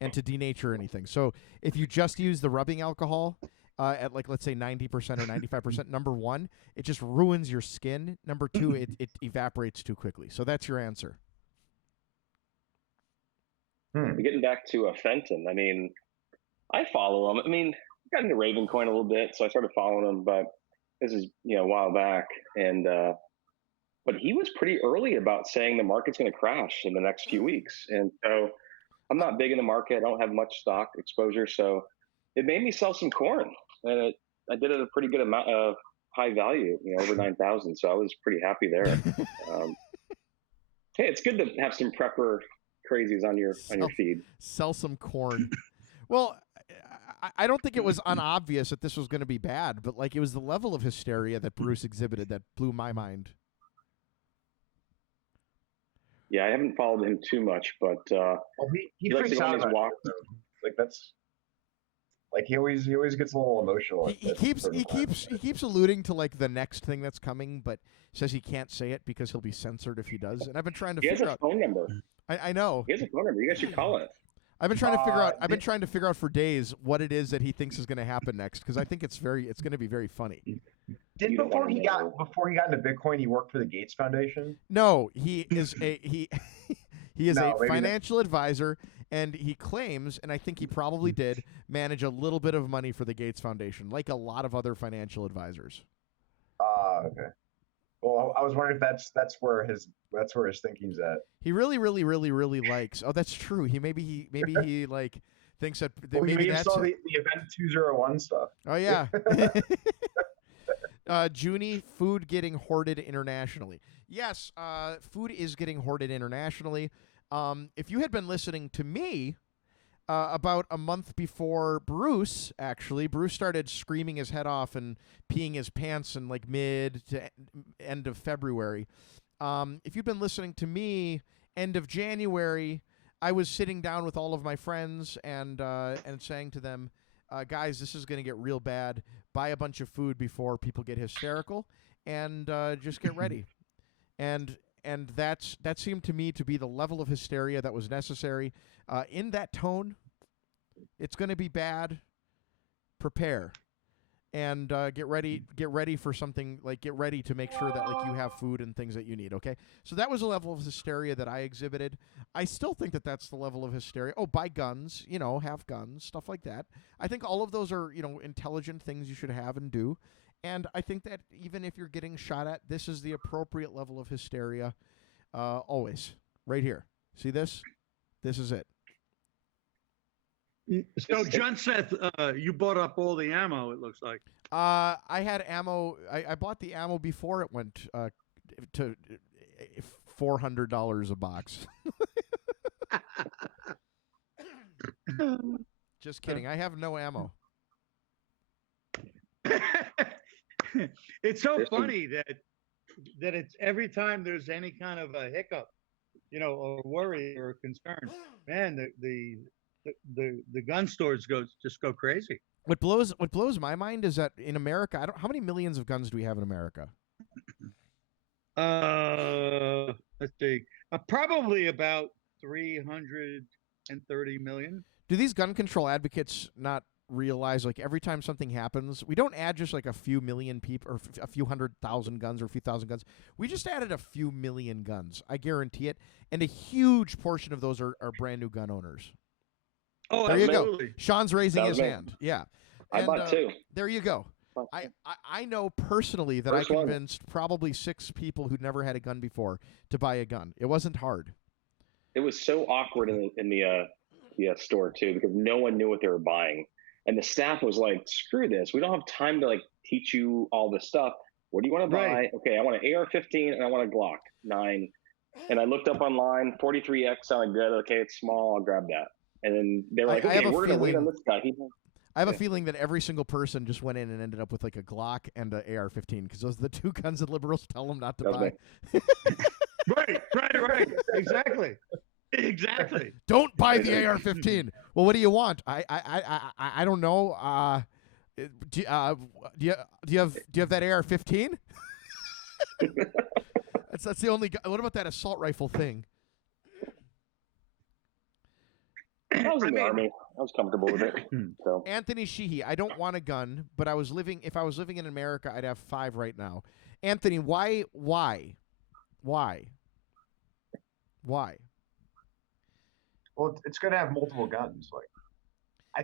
and to denature anything. So if you just use the rubbing alcohol at let's say 90% or 95%, number one, it just ruins your skin. Number two, it evaporates too quickly. So that's your answer. Getting back to Fenton, I mean, I follow him. I mean, I got into Ravencoin a little bit, so I started following him, but this is, a while back. And, but he was pretty early about saying the market's going to crash in the next few weeks. And so I'm not big in the market. I don't have much stock exposure. So it made me sell some corn. And I did it at a pretty good amount of high value, over 9,000. So I was pretty happy there. Hey, it's good to have some prepper crazies on your feed. Sell some corn. Well, I don't think it was unobvious that this was going to be bad, but it was the level of hysteria that Bruce exhibited that blew my mind. Yeah, I haven't followed him too much, but Well, he likes to freaks go on out his about walk. shit, though. Like that's like he always gets a little emotional. He At keeps certain he times. keeps he keeps alluding to like the next thing that's coming, but says he can't say it because he'll be censored if he does. And I've been trying to He has figure a out. phone number. I know. He has a phone number. You guys should call it. I've been trying to figure out. I've been Did, trying to figure out for days what it is that he thinks is going to happen next because I think it's going to be very funny. did You don't before wanna he know. got into Bitcoin, he worked for the Gates Foundation. No, he is a he is No, a maybe not. financial advisor, and he claims, and I think he probably did, manage a little bit of money for the Gates Foundation, like a lot of other financial advisors. Okay. Well, I was wondering if that's where his thinking's at. He really, really, really, really likes. Oh, that's true. Maybe he like thinks that Well, maybe you that's saw it. the Event 201 stuff. Oh yeah. Junie, food getting hoarded internationally. Yes, food is getting hoarded internationally. If you had been listening to me about a month before Bruce started screaming his head off and peeing his pants in like mid to end of February. If you'd been listening to me end of January, I was sitting down with all of my friends and saying to them, guys, this is going to get real bad. Buy a bunch of food before people get hysterical, and just get ready. And that seemed to me to be the level of hysteria that was necessary. In that tone, it's going to be bad. Prepare. And get ready for something, like get ready to make sure that like you have food and things that you need, okay? So that was a level of hysteria that I exhibited. I still think that that's the level of hysteria. Oh, buy guns, have guns, stuff like that. I think all of those are, intelligent things you should have and do. And I think that even if you're getting shot at, this is the appropriate level of hysteria always. Right here. See this? This is it. So, John Seth, you bought up all the ammo, it looks like. I had ammo. I bought the ammo before it went to $400 a box. Just kidding. I have no ammo. It's so funny that it's every time there's any kind of a hiccup, or worry or concern, man, the gun stores just go crazy. What blows my mind is that in America, how many millions of guns do we have in America? Let's see, probably about 330 million. Do these gun control advocates not realize, like, every time something happens, we don't add just like a few million people or a few 100,000 guns or a few thousand guns. We just added a few million guns. I guarantee it. And a huge portion of those are brand new gun owners. Oh, there absolutely. You go. Sean's raising his me. hand. Yeah. I bought two. There you go. I know personally that First I convinced probably 6 people who'd never had a gun before to buy a gun. It wasn't hard. It was so awkward in the store too, because no one knew what they were buying, and the staff was like, "Screw this! We don't have time to like teach you all this stuff. What do you want to buy? Right. Okay, I want an AR-15 and I want a Glock 9." And I looked up online, 43X sounded good. Okay, it's small. I'll grab that. And then they were like, I have "Okay, a we're going to wait on feeling- this guy." I have a feeling that every single person just went in and ended up with like a Glock and an AR-15 because those are the two guns that liberals tell them not to buy. Right. Exactly. Don't buy the AR-15. Well, what do you want? I don't know. Do you have that AR-15? That's the only. What about that assault rifle thing? I was in the army. I was comfortable with it. So Anthony Sheehy, I don't want a gun, but if I was living in America, I'd have 5 right now. Anthony, why? Well, it's going to have multiple guns. Like, I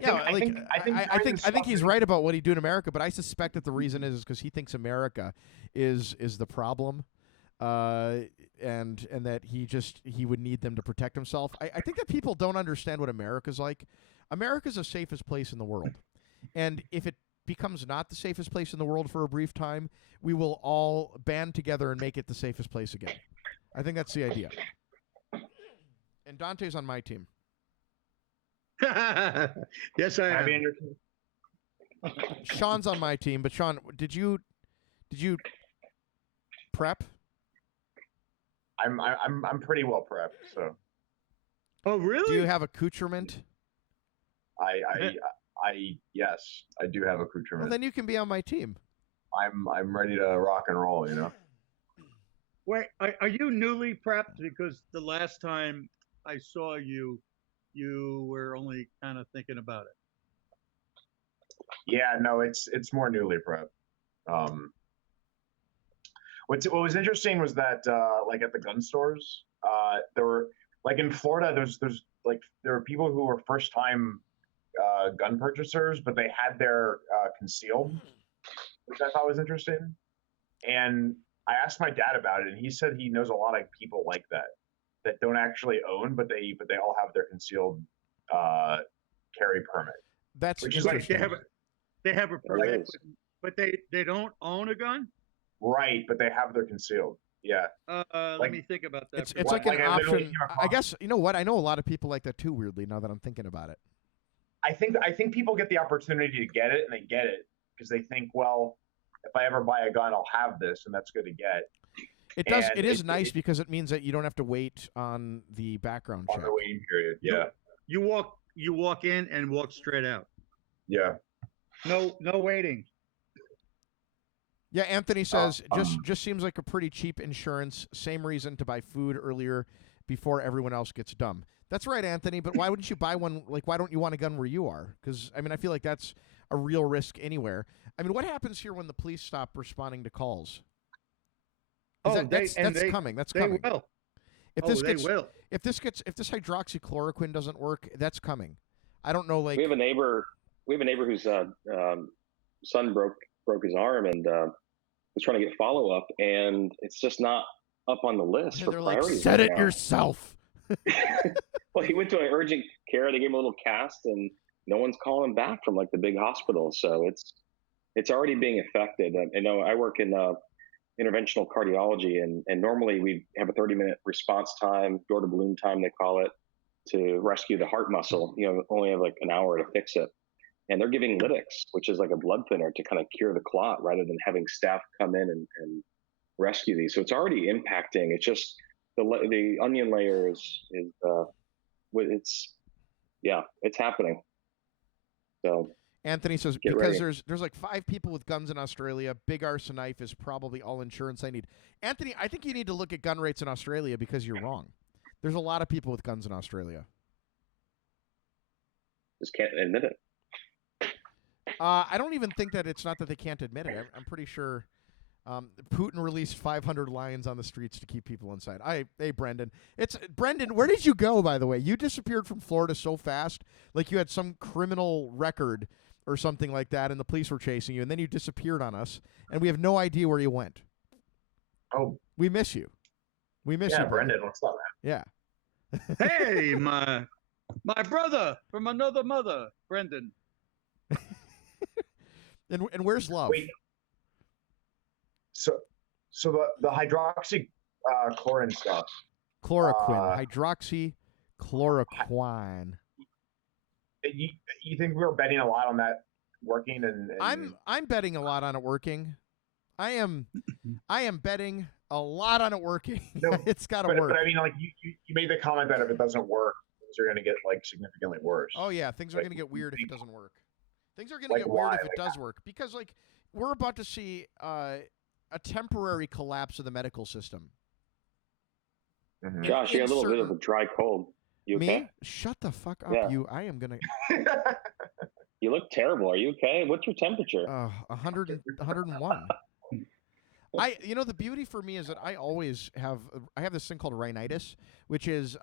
think he's right about what he do in America, but I suspect that the reason is because he thinks America is the problem, and that he would need them to protect himself. I think that people don't understand what America's like. America's the safest place in the world, and if it becomes not the safest place in the world for a brief time, we will all band together and make it the safest place again. I think that's the idea. And Dante's on my team. Yes, I am. Sean's on my team, but Sean, did you prep? I'm pretty well prepped. So Oh, Do really? you have accoutrement? I yes, I do have Well, accoutrement. then you can be on my team. I'm ready to rock and roll. You know. Wait, are you newly prepped? Because the last time I saw you, you were only kind of thinking about it. Yeah, no, it's more newly prepped. Um, what was interesting was that like at the gun stores, there were like in Florida, there's like there were people who were first time gun purchasers, but they had their concealed, which I thought was interesting. And I asked my dad about it, and he said he knows a lot of people like that that don't actually own, but they all have their concealed uh, carry permit, That's which is Wait, like they have a There it permit, is. but they don't own a gun. right, but they have their concealed. Yeah, Let like me think about that. it's For a it's like second. an I literally option. came I across. guess you know what? I know a lot of people like that too. Weirdly, now that I'm thinking about it, I think people get the opportunity to get it, and they get it because they think, well, if I ever buy a gun, I'll have this, and that's good to get. it does. And It is nice because it means that you don't have to wait on the background on check. the waiting period. You- Yeah, You walk in and walk straight out. yeah. No waiting. Yeah, Anthony says Um, just seems like a pretty cheap insurance. Same reason to buy food earlier before everyone else gets dumb. That's right, Anthony. But why wouldn't you buy one? Like, why don't you want a gun where you are? Because I mean, I feel like that's a real risk anywhere. I mean, what happens here when the police stop responding to calls? That's coming. That's They coming. will. If Oh, this they gets will. if this hydroxychloroquine doesn't work, that's coming. I don't know. Like, We have a neighbor. We have a neighbor whose son broke his arm and was trying to get follow up, and it's just not up on the list for they're like, priorities set right it now. yourself. Well, he went to an urgent care. They gave him a little cast, and no one's calling back from like the big hospitals. So it's already being affected. I know I work in interventional cardiology, and normally we have a 30-minute response time, door to balloon time they call it, to rescue the heart muscle. You know, only have like an hour to fix it. And they're giving lytics, which is like a blood thinner to kind of cure the clot rather than having staff come in and rescue these. So it's already impacting. It's just the onion layer it's happening. So Anthony says get because ready. there's like 5 people with guns in Australia. Big arson knife is probably all insurance I need. Anthony, I think you need to look at gun rates in Australia because you're wrong. There's a lot of people with guns in Australia. Just can't admit it. I don't even think that it's not that they can't admit it. I'm pretty sure Putin released 500 lions on the streets to keep people inside. Hey, Brendan. Brendan, where did you go, by the way? You disappeared from Florida so fast, like you had some criminal record or something like that, and the police were chasing you, and then you disappeared on us, and we have no idea where you went. Oh, We miss you. We miss you, yeah, buddy. Brendan, what's up, man? Yeah. Hey, my brother from another mother, Brendan. And where's love? Wait, so the hydroxy chlorine stuff. Chloroquine. Hydroxychloroquine. You think we were betting a lot on that working? And I'm betting a lot on it working. I am betting a lot on it working. No, It's got to but work. I mean, like you made the comment that if it doesn't work, things are going to get like significantly worse. Oh yeah, things are Like, going to get weird if it doesn't work. Things are going to Like get weird why? if it does work because like we're about to see a temporary collapse of the medical system. Mhm. Josh, you got a little bit of certain- a dry cold. You Me? okay? Shut the fuck up, Yeah. you. I am gonna You look terrible. Are you okay? What's your temperature? 101. The beauty for me is that I always have this thing called rhinitis, which is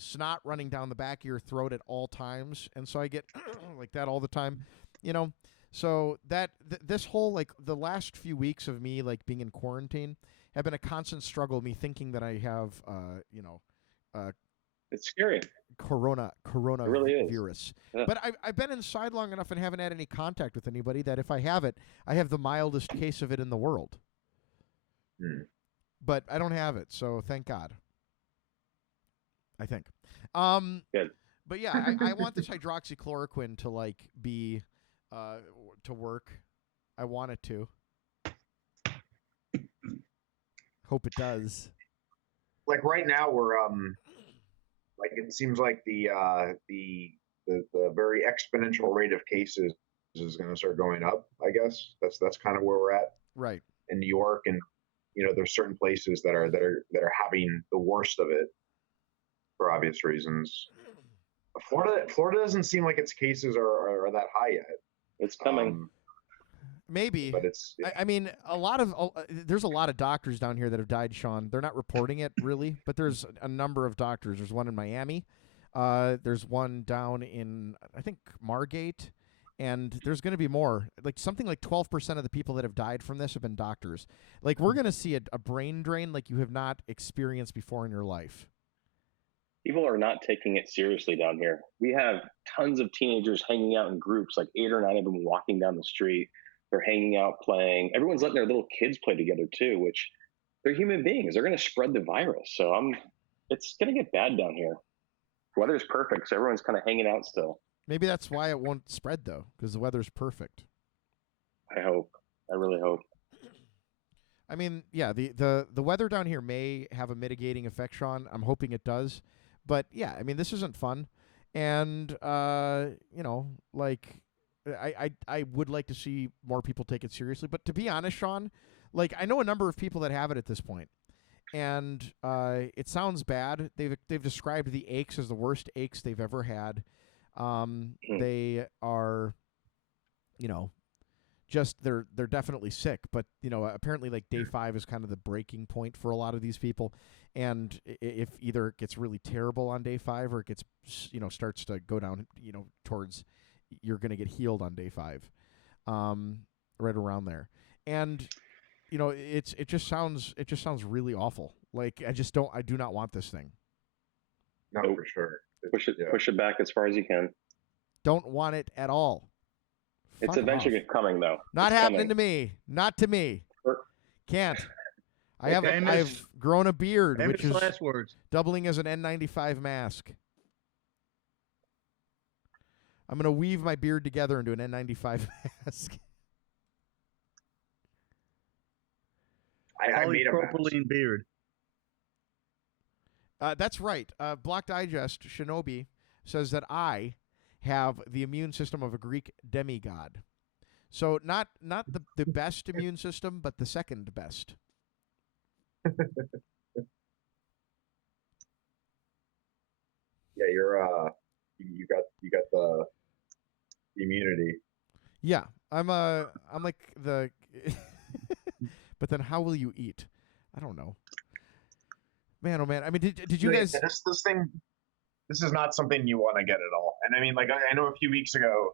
snot running down the back of your throat at all times, and so I get like that all the time, So that this whole like the last few weeks of me like being in quarantine have been a constant struggle. Me thinking that I have It's scary. coronavirus. really is. Yeah. But I've been inside long enough and haven't had any contact with anybody that if I have it, I have the mildest case of it in the world. Hmm. But I don't have it, so thank God. I think. Good. But yeah, I want this hydroxychloroquine to like be to work. I want it to. Hope it does. Like right now, we're like it seems like the very exponential rate of cases is going to start going up. I guess that's kind of where we're at Right. in New York, and there's certain places that are having the worst of it for obvious reasons. Florida doesn't seem like its cases are that high yet. It's coming. Maybe. But it's I mean, there's a lot of doctors down here that have died, Sean. They're not reporting it really, but there's a number of doctors. There's one in Miami. There's one down in, I think, Margate. And there's going to be more. Like something like 12% of the people that have died from this have been doctors. Like we're going to see a brain drain like you have not experienced before in your life. People are not taking it seriously down here. We have tons of teenagers hanging out in groups, like 8 or 9 of them walking down the street. They're hanging out, playing. Everyone's letting their little kids play together too, which they're human beings. They're going to spread the virus. So it's going to get bad down here. Weather's perfect, so everyone's kind of hanging out still. Maybe that's why it won't spread though, because the weather's perfect. I hope. I really hope. I mean, yeah, the weather down here may have a mitigating effect, Sean. I'm hoping it does. But yeah, I mean, this isn't fun. And like I would like to see more people take it seriously. But to be honest, Sean, like I know a number of people that have it at this point. And it sounds bad. They've described the aches as the worst aches they've ever had. They are, just they're definitely sick, but apparently like day 5 is kind of the breaking point for a lot of these people, and if either it gets really terrible on day 5 or it gets starts to go down towards you're going to get healed on day 5, right around there, and it just sounds really awful. Like I do not want this thing. No, for sure. Push it back as far as you can. Don't want it at all. It's Fuck eventually coming, though. Not it's happening coming. to me. Not to me. Can't. Famous- I've grown a beard, Famous which is last words. doubling as an N95 mask. I'm going to weave my beard together into an N95 mask. I made a mask. Polypropylene beard. That's right. Block Digest Shinobi says that I have the immune system of a Greek demigod. So not the best immune system, but the second best. Yeah, you got the immunity. Yeah, I'm like the. But then how will you eat? I don't know. Man, oh man! I mean, did you guys? This thing, this is not something you want to get at all. And I mean, like I know a few weeks ago,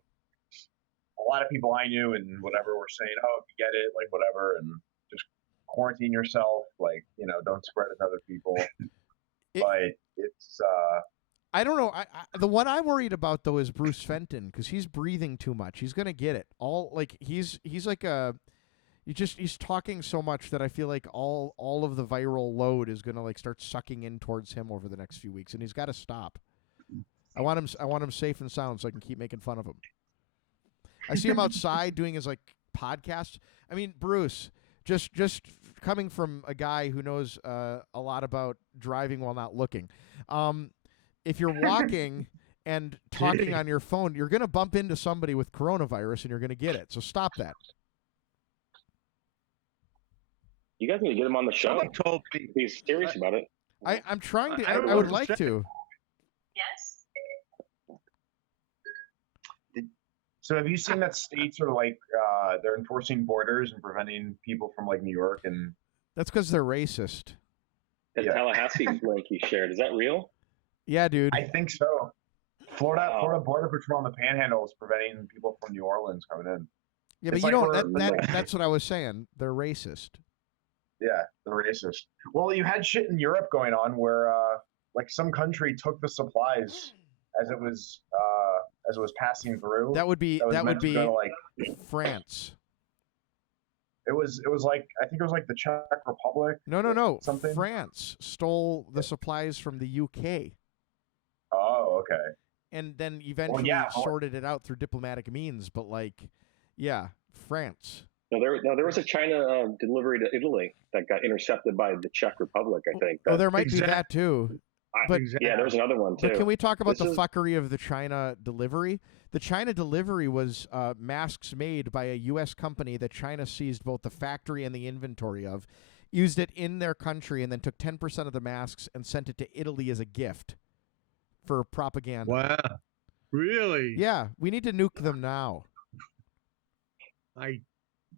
a lot of people I knew and whatever were saying, "Oh, if you get it, like whatever, and just quarantine yourself, like don't spread it to other people." But it's. I don't know. The one I'm worried about though is Bruce Fenton because he's breathing too much. He's gonna get it all. Like he's like a. He's talking so much that I feel like all of the viral load is gonna like start sucking in towards him over the next few weeks, and he's got to stop. I want him safe and sound so I can keep making fun of him. I see him outside doing his like podcast. I mean, Bruce, just coming from a guy who knows a lot about driving while not looking. If you're walking and talking on your phone, you're gonna bump into somebody with coronavirus, and you're gonna get it. So stop that. You guys need to get him on the show. Someone told me. He's serious about it. I'm trying to. I don't I know would what like to say. to. Yes. So have you seen that states are like they're enforcing borders and preventing people from like New York and That's because they're racist. That Tallahassee link you shared, is that real? Yeah, dude. I think so. Florida Wow. Florida Border Patrol on the Panhandle is preventing people from New Orleans coming in. Yeah, but it's you like don't. we're- That's what I was saying. They're racist. Yeah, they're racist. Well, you had shit in Europe going on where like some country took the supplies as it was passing through. That would be meant to go to, like France. it was like I think it was like the Czech Republic. No. Something? France stole the supplies from the UK Oh, okay. and then eventually yeah. sorted it out through diplomatic means. But like, yeah, France. there was a China delivery to Italy that got intercepted by the Czech Republic. I think. Oh, there might be that Exactly. too. But Yeah, there's another one too. But can we talk about This the is- fuckery of the China delivery? The China delivery was masks made by a U.S. company that China seized both the factory and the inventory of, used it in their country, and then took 10% of the masks and sent it to Italy as a gift for propaganda. Wow. Really? Yeah, we need to nuke them now. I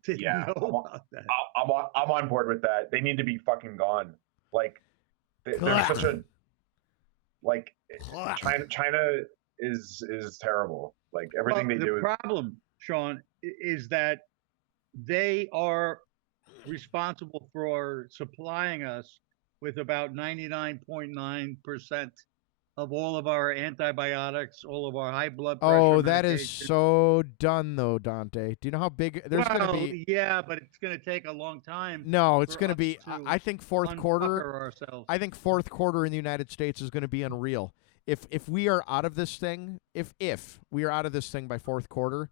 didn't Yeah, know about that. I'm on board with that. They need to be fucking gone. Like they're such a like China is terrible. Like everything they do. The problem, Sean, is that they are responsible for supplying us with about 99.9% of all of our antibiotics, all of our high blood pressure. Oh, that is medication. so done, though, Dante. Do you know how big there's going to Well, be? yeah, but it's going to take a long time. No, it's for going to us be. to I think fourth quarter. ourselves. I think fourth quarter in the United States is going to be unreal. If we are out of this thing, if we are out of this thing by fourth quarter,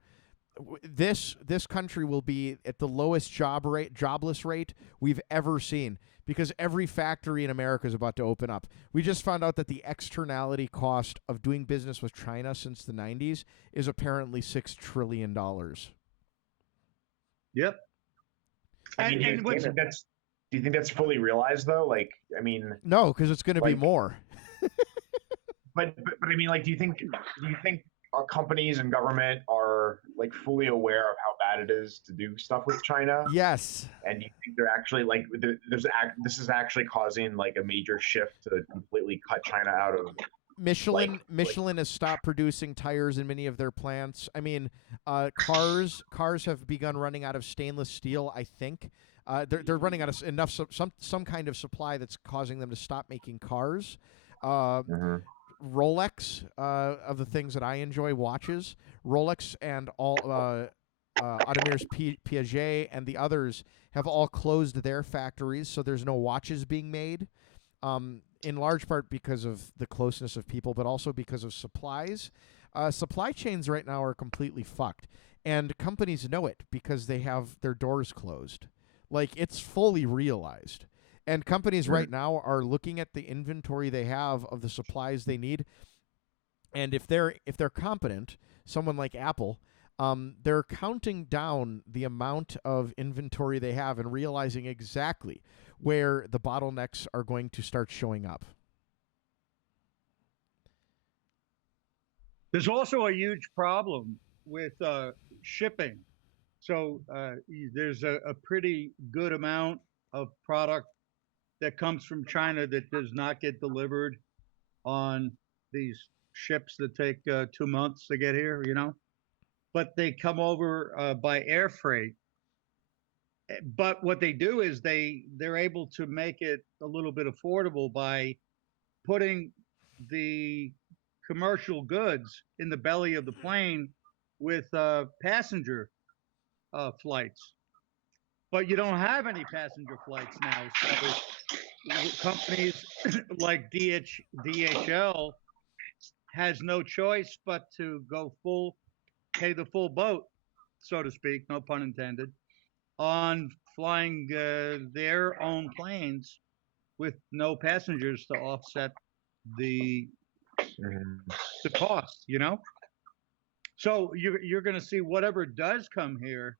this country will be at the lowest jobless rate we've ever seen, because every factory in America is about to open up. We just found out that the externality cost of doing business with China since the 90s is apparently $6 trillion. Yep. I mean, do you think that's fully realized though? Like, I mean, No, because it's going to be more. but I mean, like, do you think our companies and government are like fully aware of how bad it is to do stuff with China? Yes. And do you think they're actually like this is actually causing like a major shift to completely cut China out of Michelin has stopped producing tires in many of their plants. I mean, cars have begun running out of stainless steel, I think. They're running out of enough some kind of supply that's causing them to stop making cars. Rolex, of the things that I enjoy, watches, Rolex and all Audemars Piguet and the others have all closed their factories, so there's no watches being made. In large part because of the closeness of people, but also because of supplies. Supply chains right now are completely fucked, and companies know it because they have their doors closed. Like, it's fully realized. And companies right now are looking at the inventory they have of the supplies they need, and if they're competent, someone like Apple, they're counting down the amount of inventory they have and realizing exactly where the bottlenecks are going to start showing up. There's also a huge problem with shipping. So there's a pretty good amount of product that comes from China that does not get delivered on these ships that take 2 months to get here, but they come over by air freight. But what they do is they're able to make it a little bit affordable by putting the commercial goods in the belly of the plane with passenger flights. But you don't have any passenger flights now. So companies like DHL has no choice but to go pay the full boat, so to speak, no pun intended, on flying their own planes with no passengers to offset the cost, So you're going to see whatever does come here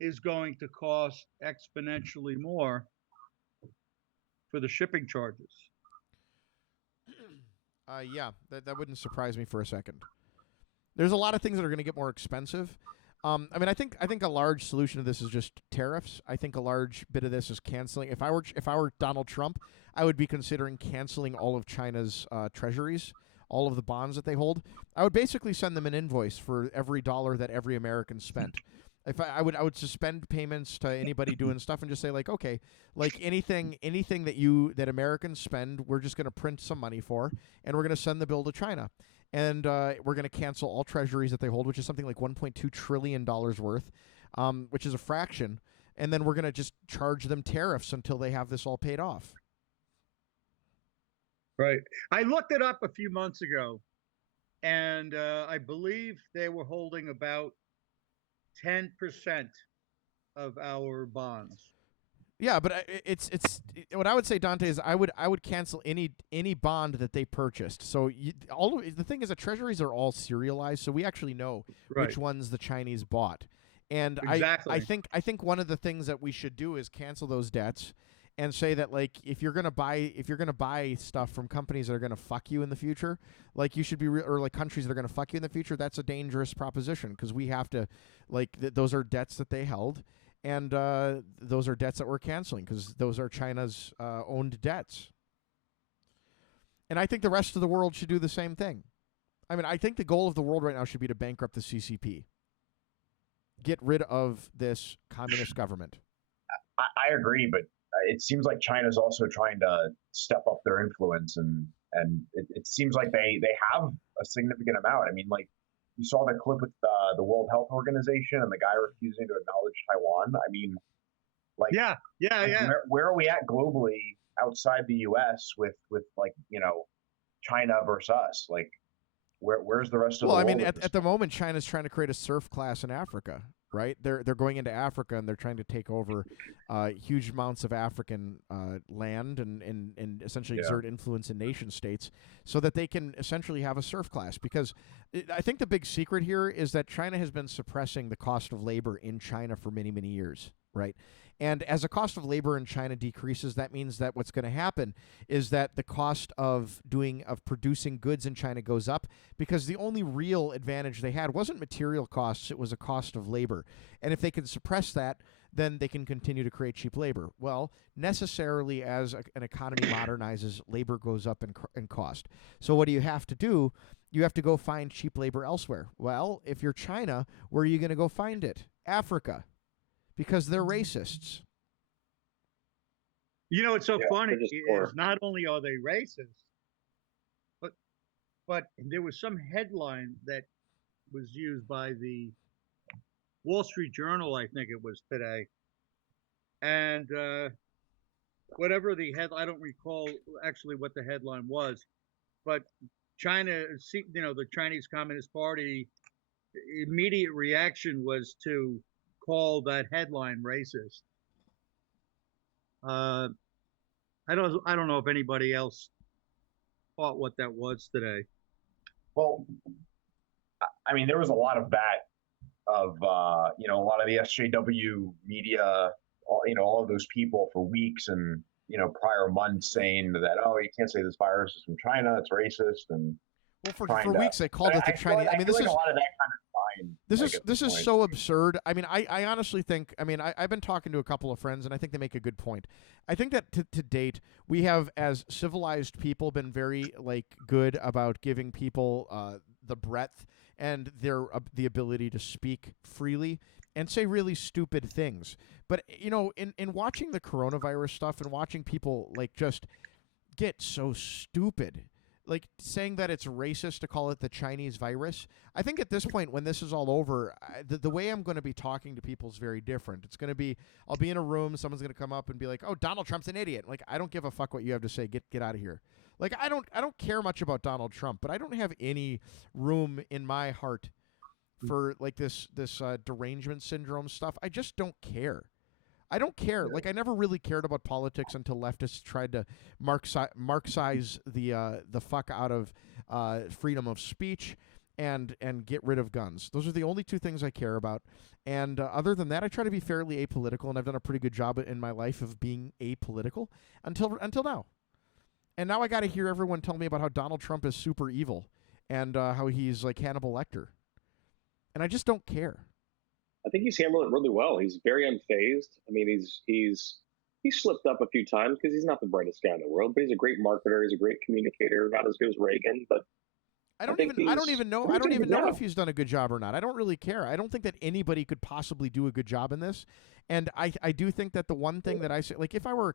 is going to cost exponentially more for the shipping charges. Yeah, that wouldn't surprise me for a second. There's a lot of things that are going to get more expensive. I mean, I think a large solution to this is just tariffs. I think a large bit of this is canceling. If I were Donald Trump, I would be considering canceling all of China's treasuries, all of the bonds that they hold. I would basically send them an invoice for every dollar that every American spent. If I would suspend payments to anybody doing stuff and just say, like, okay, like anything that Americans spend, we're just going to print some money for, and we're going to send the bill to China. And we're going to cancel all treasuries that they hold, which is something like $1.2 trillion worth, which is a fraction. And then we're going to just charge them tariffs until they have this all paid off. Right. I looked it up a few months ago, and I believe they were holding about 10% of our bonds. Yeah, but it's what I would say, Dante, is I would cancel any bond that they purchased. So all of, the thing is that treasuries are all serialized, so we actually know Right. which ones the Chinese bought. And Exactly. I think one of the things that we should do is cancel those debts and say that, like, if you're gonna buy stuff from companies that are gonna fuck you in the future, like, you should be or like countries that are gonna fuck you in the future, that's a dangerous proposition, because we have to, like, those are debts that they held. And those are debts that we're canceling, because those are China's owned debts. And I think the rest of the world should do the same thing. I mean, I think the goal of the world right now should be to bankrupt the CCP. Get rid of this communist government. I agree, but it seems like China's also trying to step up their influence, and it seems like they have a significant amount. I mean, like, you saw the clip with the World Health Organization and the guy refusing to acknowledge Taiwan. I mean, like, Yeah. where are we at globally outside the U.S. with like, China versus us? Like, where's the rest of Well, the I world? mean, at the moment, China's trying to create a serf class in Africa, right? They're going into Africa, and they're trying to take over huge amounts of African land and essentially exert influence in nation states, so that they can essentially have a serf class. Because I think the big secret here is that China has been suppressing the cost of labor in China for many, many years, right? And as the cost of labor in China decreases, that means that what's going to happen is that the cost of producing goods in China goes up, because the only real advantage they had wasn't material costs, it was a cost of labor. And if they can suppress that, then they can continue to create cheap labor. Well, necessarily, as an economy modernizes, labor goes up in cost. So what do you have to do? You have to go find cheap labor elsewhere. Well, if you're China, where are you going to go find it? Africa. Because they're racists. You know, what's so funny they're just is poor. not only are they racist, but there was some headline that was used by the Wall Street Journal, I think it was today, and whatever the head, I don't recall actually what the headline was, but China, the Chinese Communist Party, immediate reaction was to call that headline racist. I don't know if anybody else thought what that was today. Well, I mean, there was a lot of that of a lot of the SJW media, all of those people for weeks and prior months saying that, oh, you can't say this virus is from China, it's racist, and well, for weeks they called it the Chinese. I mean, this is a lot of that kind of fine. This is so absurd. I mean, I honestly think. I mean, I've been talking to a couple of friends, and I think they make a good point. I think that to date, we have, as civilized people, been very good about giving people the breadth and the ability to speak freely and say really stupid things. But in watching the coronavirus stuff and watching people just get so stupid, saying that it's racist to call it the Chinese virus. I think at this point, when this is all over, the way I'm going to be talking to people is very different. It's going to be, I'll be in a room, someone's going to come up and be like, "Oh, Donald Trump's an idiot." I don't give a fuck what you have to say. Get out of here. I don't care much about Donald Trump, but I don't have any room in my heart for this derangement syndrome stuff. I just don't care. I don't care. I never really cared about politics until leftists tried to Marxize the fuck out of freedom of speech and get rid of guns. Those are the only two things I care about. And other than that, I try to be fairly apolitical, and I've done a pretty good job in my life of being apolitical until now. And now I got to hear everyone tell me about how Donald Trump is super evil and how he's like Hannibal Lecter. And I just don't care. I think he's handled it really well. He's very unfazed. I mean, he's slipped up a few times because he's not the brightest guy in the world, but he's a great marketer. He's a great communicator. Not as good as Reagan, but I don't even know if he's done a good job or not. I don't really care. I don't think that anybody could possibly do a good job in this. And I do think that the one thing that I say, if I were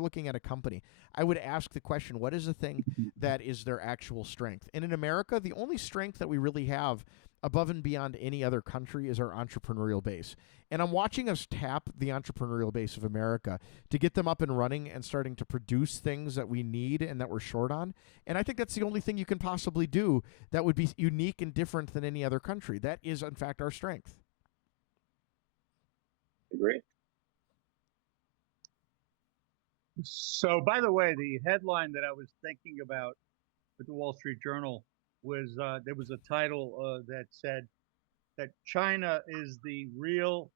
looking at a company, I would ask the question, what is the thing that is their actual strength? And in America, the only strength that we really have above and beyond any other country is our entrepreneurial base. And I'm watching us tap the entrepreneurial base of America to get them up and running and starting to produce things that we need and that we're short on. And I think that's the only thing you can possibly do that would be unique and different than any other country. That is, in fact, our strength. agree. So, by the way, the headline that I was thinking about with the Wall Street Journal was there was a title that said that China is the real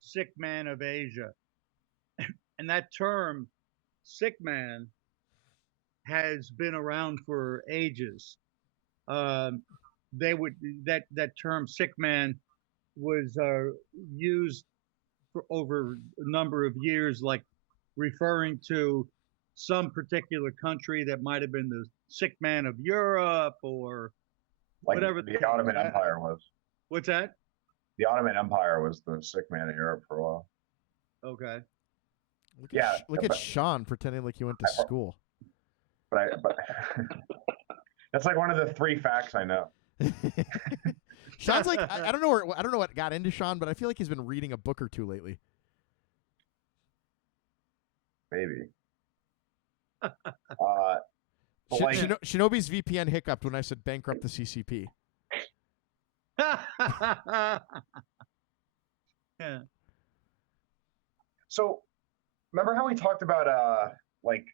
sick man of Asia. And that term, sick man, has been around for ages. Um, they would that term sick man was used for over a number of years, like referring to some particular country that might have been the sick man of Europe or Like whatever the Ottoman Empire was. What's that? The Ottoman Empire was the sick man in Europe for a while. Okay. Look at Sean pretending like he went to school. But that's like one of the 3 facts I know. Sean's like I don't know what got into Sean, but I feel like he's been reading a book or two lately. Maybe. Shinobi's VPN hiccuped when I said bankrupt the CCP. Yeah. So, remember how we talked about like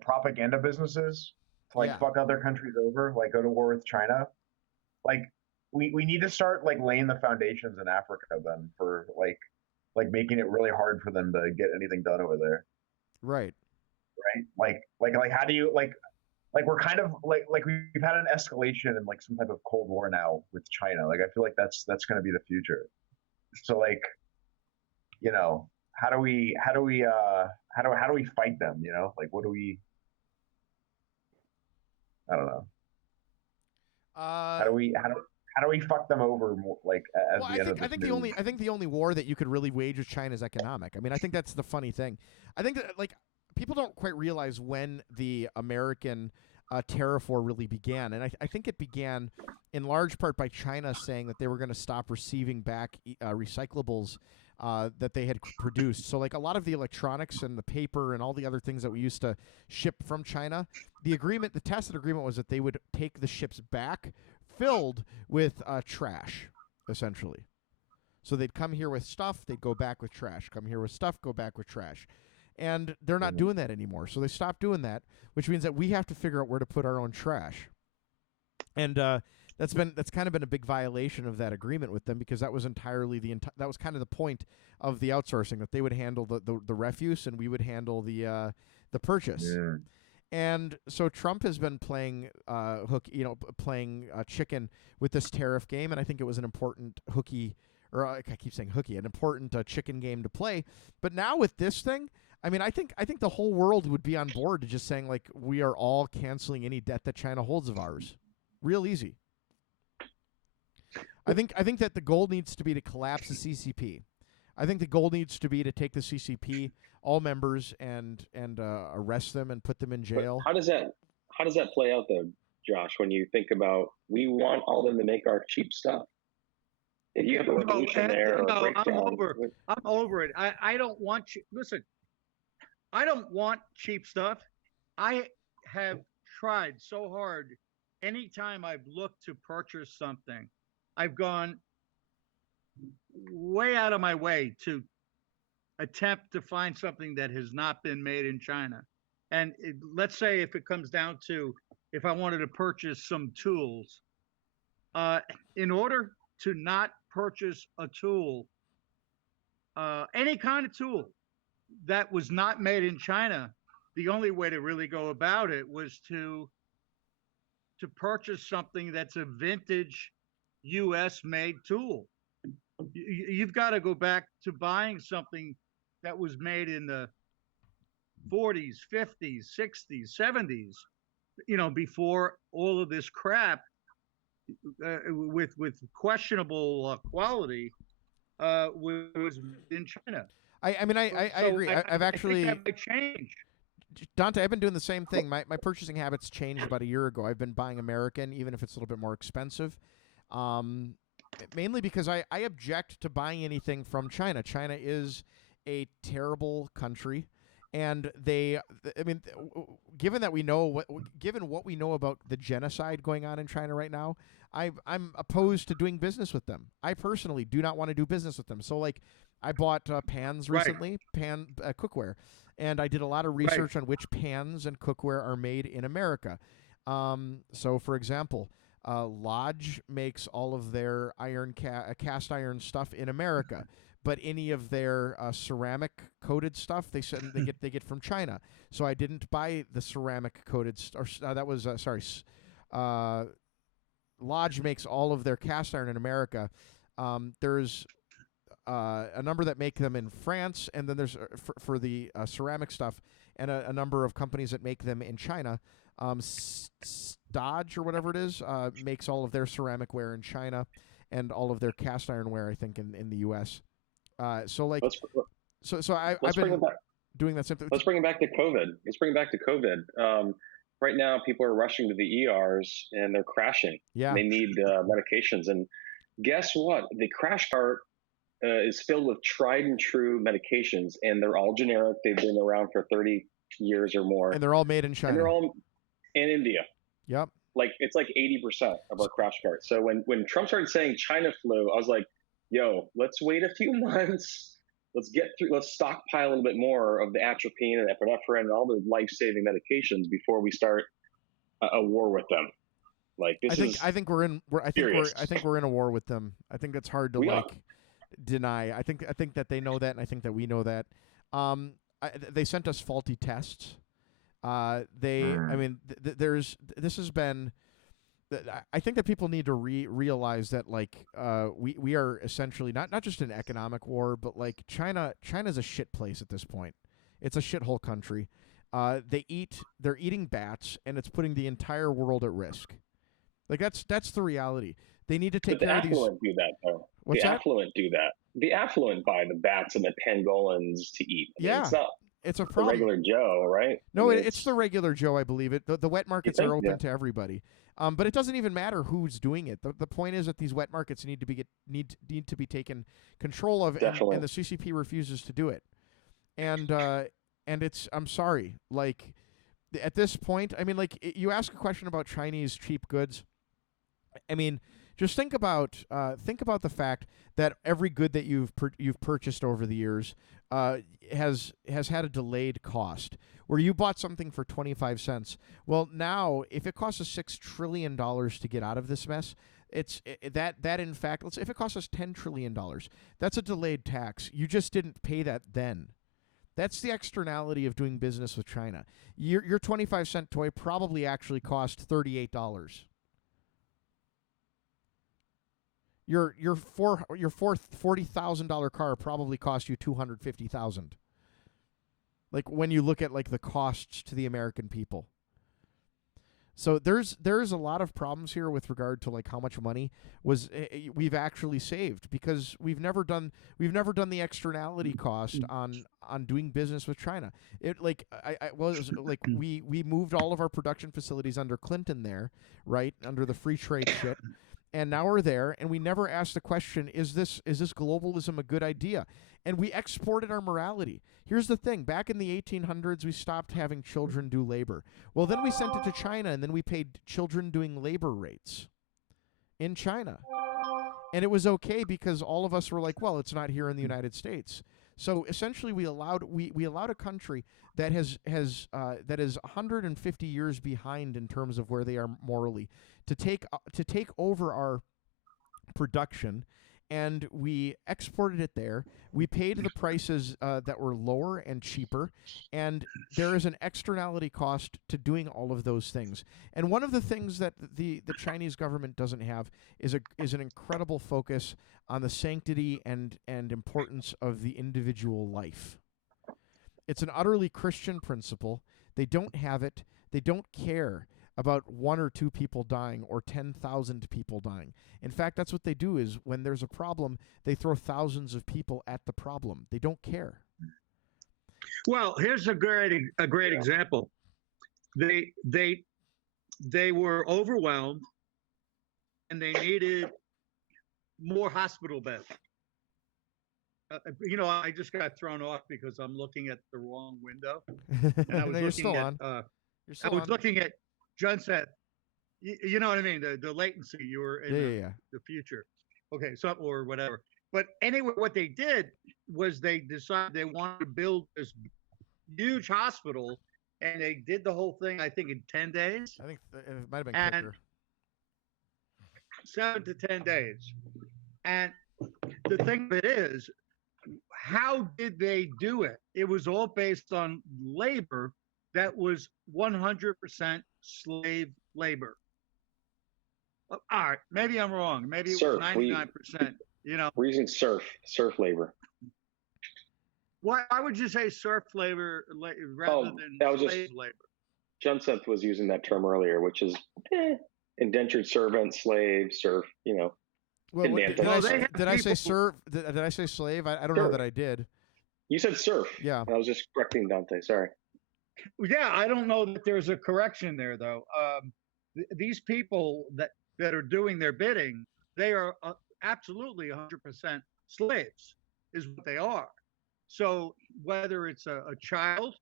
propaganda businesses to fuck other countries over, like go to war with China? Like we need to start like laying the foundations in Africa then for like making it really hard for them to get anything done over there. Right. Right. Like how do you like we're kind of like we've had an escalation in like some type of Cold War now with China. Like I feel like that's going to be the future. So like, you know, how do we fight them? You know, like what do we? I don't know. How do we fuck them over more, like as well, the end of this I think the only war that you could really wage with China is economic. I mean, I think that's the funny thing. I think that like people don't quite realize when the American tariff war really began, and I think it began in large part by China saying that they were going to stop receiving back recyclables that they had produced. So like a lot of the electronics and the paper and all the other things that we used to ship from China, the tacit agreement was that they would take the ships back filled with trash, essentially. So they'd come here with stuff, they'd go back with trash. Come here with stuff, go back with trash. And they're not doing that anymore. So they stopped doing that, which means that we have to figure out where to put our own trash. And that's kind of been a big violation of that agreement with them, because that was entirely that was kind of the point of the outsourcing, that they would handle the refuse and we would handle the purchase. Yeah. And so Trump has been playing playing chicken with this tariff game, and I think it was an important an important chicken game to play. But now with this thing, I mean, I think the whole world would be on board to just saying like we are all canceling any debt that China holds of ours, real easy. I think that the goal needs to be to collapse the CCP. I think the goal needs to be to take the CCP, all members, and arrest them and put them in jail. But how does that play out though, Josh? When you think about, we want all of them to make our cheap stuff. If you have a revolution I'm over it. I don't want you. Listen, I don't want cheap stuff. I have tried so hard. Anytime I've looked to purchase something, I've gone way out of my way to attempt to find something that has not been made in China. And let's say if it comes down to, if I wanted to purchase some tools, in order to not purchase a tool, any kind of tool that was not made in China, the only way to really go about it was to purchase something that's a vintage U.S. made tool. You've got to go back to buying something that was made in the 40s, 50s, 60s, 70s, before all of this crap with questionable quality was in China. I agree. I've actually, I think that might change. Dante, I've been doing the same thing. My purchasing habits changed about a year ago. I've been buying American, even if it's a little bit more expensive, mainly because I object to buying anything from China. China is a terrible country, And given that given what we know about the genocide going on in China right now, I'm opposed to doing business with them. I personally do not want to do business with them. So, like, I bought pans recently, cookware, and I did a lot of research on which pans and cookware are made in America. So, for example, Lodge makes all of their cast iron stuff in America, but any of their ceramic coated stuff they get from China. So I didn't buy the ceramic coated that was Lodge makes all of their cast iron in America. There's a number that make them in France, and then there's for the ceramic stuff, and a number of companies that make them in China. Dodge or whatever it is makes all of their ceramic ware in China, and all of their cast iron ware, I think, in the U.S. So like, I've been doing that same thing. Let's bring it back to COVID. Right now, people are rushing to the ERs and they're crashing. Yeah, they need medications, and guess what? The crash cart is filled with tried and true medications, and they're all generic. They've been around for 30 years or more, and they're all made in China. And they're all in India. Yep. Like, it's like 80% of our crash cart. So when Trump started saying China flu, I was like, yo, let's wait a few months. Let's stockpile a little bit more of the atropine and epinephrine and all the life-saving medications before we start a war with them. Like, I think we're in a war with them. I think that's hard to deny. I think that they know that, and I think that we know that. They sent us faulty tests. This has been. I think that people need to realize that, like, we are essentially not just an economic war, but like China's a shit place at this point. It's a shithole country. They're eating bats, and it's putting the entire world at risk. Like, that's the reality. They need to take care of these. The affluent do that, though. Affluent do that. The affluent buy the bats and the pangolins to eat. Yeah. It's a problem. The regular Joe, right? No, it's the regular Joe, I believe it. The wet markets are open to everybody, but it doesn't even matter who's doing it. The point is that these wet markets need to be taken control of, and the CCP refuses to do it. And I'm sorry, like, at this point, I mean, like, you ask a question about Chinese cheap goods. I mean, just think about the fact that every good that you've purchased over the years has had a delayed cost. Where you bought something for 25 cents, well, now if it costs us $6 trillion to get out of this mess, that in fact, if it costs us $10 trillion, that's a delayed tax. You just didn't pay that then. That's the externality of doing business with China. Your 25-cent toy probably actually cost $38. Your $40,000 car probably cost you $250,000. Like, when you look at, like, the costs to the American people. So there's a lot of problems here with regard to, like, how much money we've actually saved, because we've never done the externality cost on doing business with China. It was like we moved all of our production facilities under Clinton there, right, under the free trade shit. And now we're there, and we never asked the question, is this globalism a good idea? And we exported our morality. Here's the thing. Back in the 1800s, we stopped having children do labor. Well, then we sent it to China, and then we paid children doing labor rates in China. And it was okay because all of us were like, well, it's not here in the United States. So essentially, we allowed a country that is 150 years behind in terms of where they are morally to take over our production, and we exported it there. We paid the prices that were lower and cheaper, and there is an externality cost to doing all of those things. And one of the things that the Chinese government doesn't have is an incredible focus on the sanctity and importance of the individual life. It's an utterly Christian principle. They don't have it. They don't care about 1 or 2 people dying or 10,000 people dying. In fact, that's what they do, is when there's a problem, they throw thousands of people at the problem. They don't care. Well, here's a great example. They were overwhelmed, and they needed more hospital beds. I just got thrown off because I'm looking at the wrong window, and I was No, you're looking still at on. You're I still was on. looking at John said, you know what I mean? The latency, you were in Yeah. the future. Okay, so or whatever. But anyway, what they did was they decided they wanted to build this huge hospital, and they did the whole thing, I think, in 10 days. I think it might have been And quicker. 7 to 10 days. And the thing of it is, how did they do it? It was all based on labor that was 100% slave labor. All right, maybe I'm wrong. Maybe it was Serf. 99%. We're using serf labor. Why would you say serf labor rather than that was slave just labor? Junseth was using that term earlier, which is indentured servant, slave, serf. Well, Did did I say serve? Did I say slave? I don't know that I did. You said serf. Yeah. I was just correcting Dante. Sorry. Yeah, I don't know that there's a correction there though. These people that are doing their bidding, they are absolutely 100% slaves, is what they are. So whether it's a child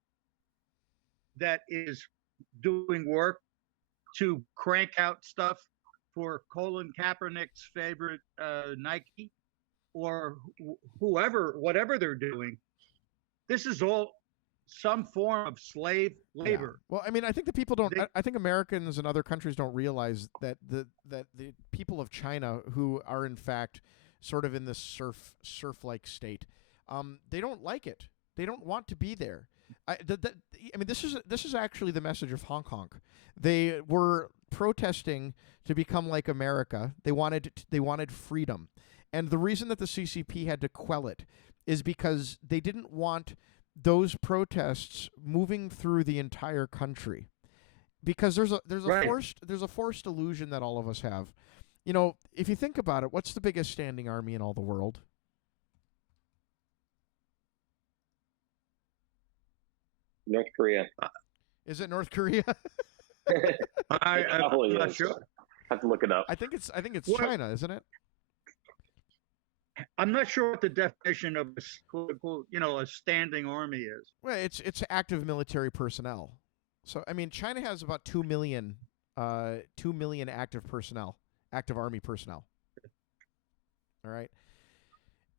that is doing work to crank out stuff for Colin Kaepernick's favorite Nike, or whatever they're doing, this is all some form of slave labor. Yeah. Well, I mean, I think the people don't. I think Americans and other countries don't realize that the people of China, who are in fact sort of in this serf-like state, they don't like it. They don't want to be there. I mean, this is actually the message of Hong Kong. They were protesting to become like America. They wanted freedom, and the reason that the CCP had to quell it is because they didn't want those protests moving through the entire country, because there's a forced illusion that all of us have. If you think about it, what's the biggest standing army in all the world? North Korea. Is it North Korea? I'm not sure. I have to look it up. I think it's China, isn't it? I'm not sure what the definition of a standing army is. Well, it's active military personnel. So I mean, China has about 2 million active army personnel. All right.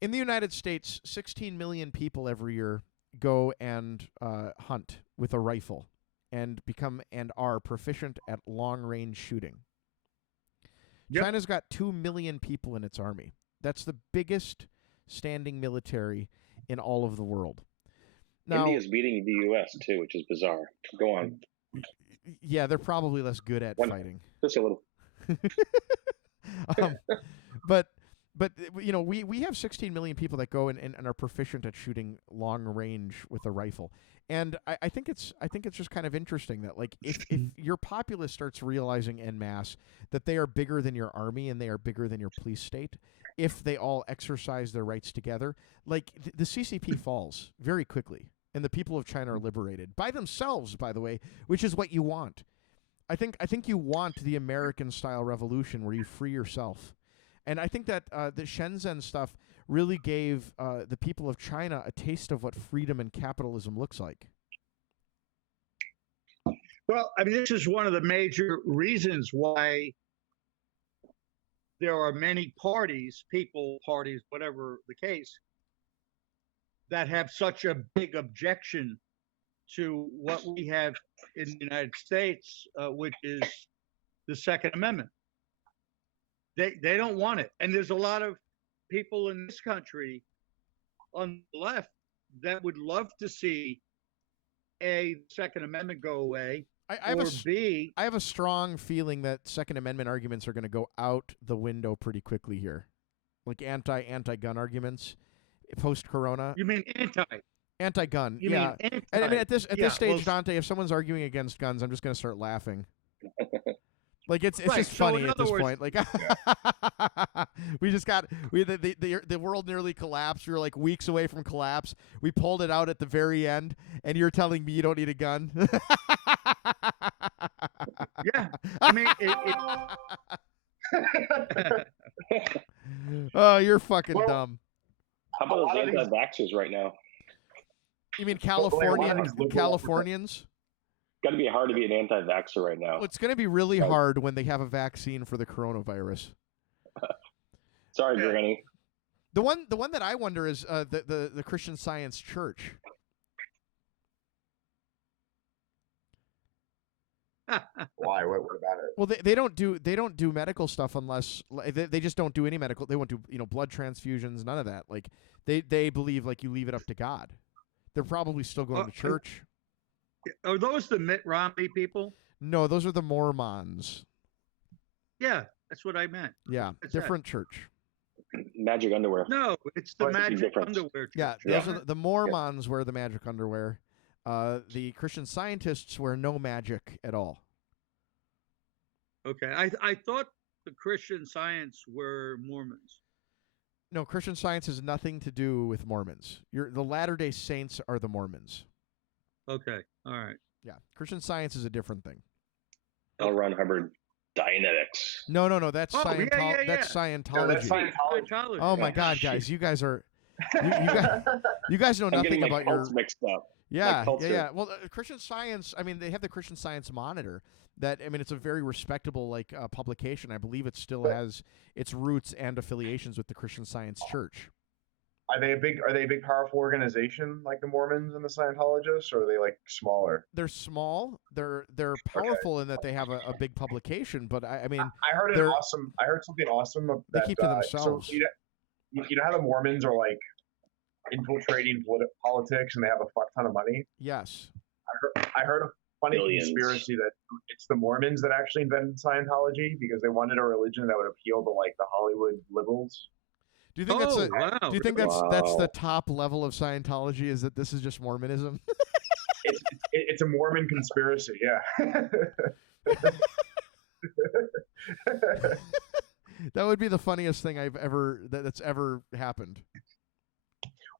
In the United States, 16 million people every year go and hunt with a rifle and are proficient at long-range shooting. Yep. China's got 2 million people in its army. That's the biggest standing military in all of the world. Now, India's beating the U.S. too, which is bizarre. Go on. Yeah, they're probably less good at fighting. Just a little. But we have 16 million people that go and are proficient at shooting long range with a rifle, and I think it's just kind of interesting that, like, if your populace starts realizing en masse that they are bigger than your army and they are bigger than your police state, if they all exercise their rights together, like the CCP falls very quickly, and the people of China are liberated by themselves, by the way, which is what you want. I think you want the American style revolution where you free yourself. And I think that the Shenzhen stuff really gave the people of China a taste of what freedom and capitalism looks like. Well, I mean, this is one of the major reasons why there are many parties, whatever the case, that have such a big objection to what we have in the United States, which is the Second Amendment. They don't want it. And there's a lot of people in this country on the left that would love to see A, Second Amendment go away, B, I have a strong feeling that Second Amendment arguments are going to go out the window pretty quickly here. Like anti-gun arguments post-corona. You mean anti-gun? You yeah. mean anti? I mean, at this stage, Dante, if someone's arguing against guns, I'm just going to start laughing. Like it's right. just funny at this point. Like the world nearly collapsed. We were like weeks away from collapse. We pulled it out at the very end, and you're telling me you don't need a gun? Yeah, I mean, oh, you're fucking dumb. How about those lot of these- anti-vaxxers right now. You mean like, a lot of Californian these liberal- Californians? Got to be hard to be an anti-vaxxer right now. Well, it's going to be really Right. hard when they have a vaccine for the coronavirus. Sorry, Granny. The one that I wonder is the Christian Science Church. Why? What about it? Well, they don't do medical stuff unless they just don't do any medical. They won't do blood transfusions, none of that. Like they believe like you leave it up to God. They're probably still going to church. Are those the Mitt Romney people? No, those are the Mormons. Yeah, that's what I meant. Yeah, What's that? different church. Magic underwear. No, it's the What's the magic difference? underwear. Yeah, church. those are the Mormons wear the magic underwear. The Christian Scientists wear no magic at all. Okay, I thought the Christian Science were Mormons. No, Christian Science has nothing to do with Mormons. The Latter-day Saints are the Mormons. Okay, all right. Yeah, Christian Science is a different thing. L. Ron Hubbard. Dianetics. No, that's Oh, yeah, yeah, That's yeah. Scientology. No, that's Scientology. Scientology. Oh my Yeah. God, guys, you guys are you guys know I'm getting nothing my about your cults mixed up. yeah. culture. Well, Christian Science. I mean, they have the Christian Science Monitor. It's a very respectable publication. I believe it still has its roots and affiliations with the Christian Science Church. Are they a big powerful organization like the Mormons and the Scientologists, or are they like smaller? They're small. They're powerful in that they have a big publication. But I mean, I heard I heard something awesome. they That, keep to themselves. So you know how the Mormons are like infiltrating politics and they have a fuck ton of money. Yes. I heard a funny Billions. conspiracy that it's the Mormons that actually invented Scientology because they wanted a religion that would appeal to like the Hollywood liberals. Do you think wow. Do you think really? that's the top level of Scientology? Is that this is just Mormonism? It's a Mormon conspiracy, yeah. That would be the funniest thing that's ever happened.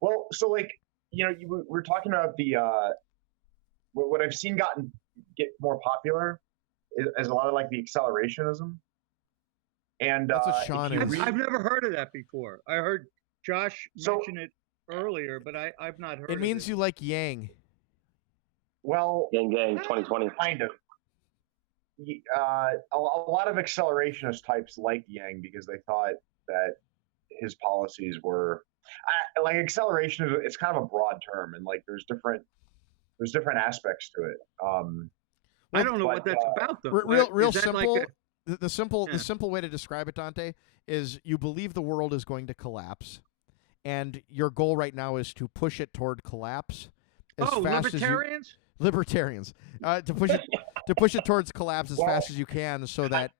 Well, so like we're talking about the what I've seen get more popular is a lot of like the accelerationism. And That's what if Sean you is. read- I've never heard of that before. I heard Josh So- mention it earlier, but I've not heard It means of you like Yang. well, Gang 2020. kind of. A lot of accelerationist types liked Yang because they thought that his policies were like acceleration. It's kind of a broad term, and like there's different aspects to it. I don't know but, what that's about, though. Real Is that like simple. a- The simple Yeah. the simple way to describe it, Dante, is you believe the world is going to collapse, and your goal right now is to push it toward collapse as fast libertarians? libertarians to push it towards collapse as fast as you can, so that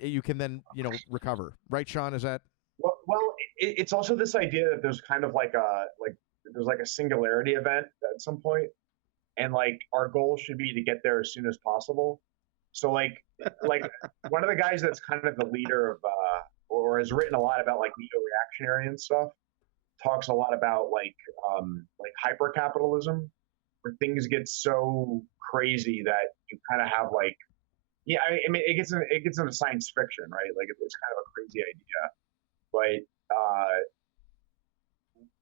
you can then recover. Right, Sean? Is that? Well, it's also this idea that there's kind of there's a singularity event at some point, and like our goal should be to get there as soon as possible. So like one of the guys that's kind of the leader of or has written a lot about like neo-reactionary and stuff talks a lot about like hyper-capitalism, where things get so crazy that you kind of have like I mean it gets into science fiction, right? Like it's kind of a crazy idea, but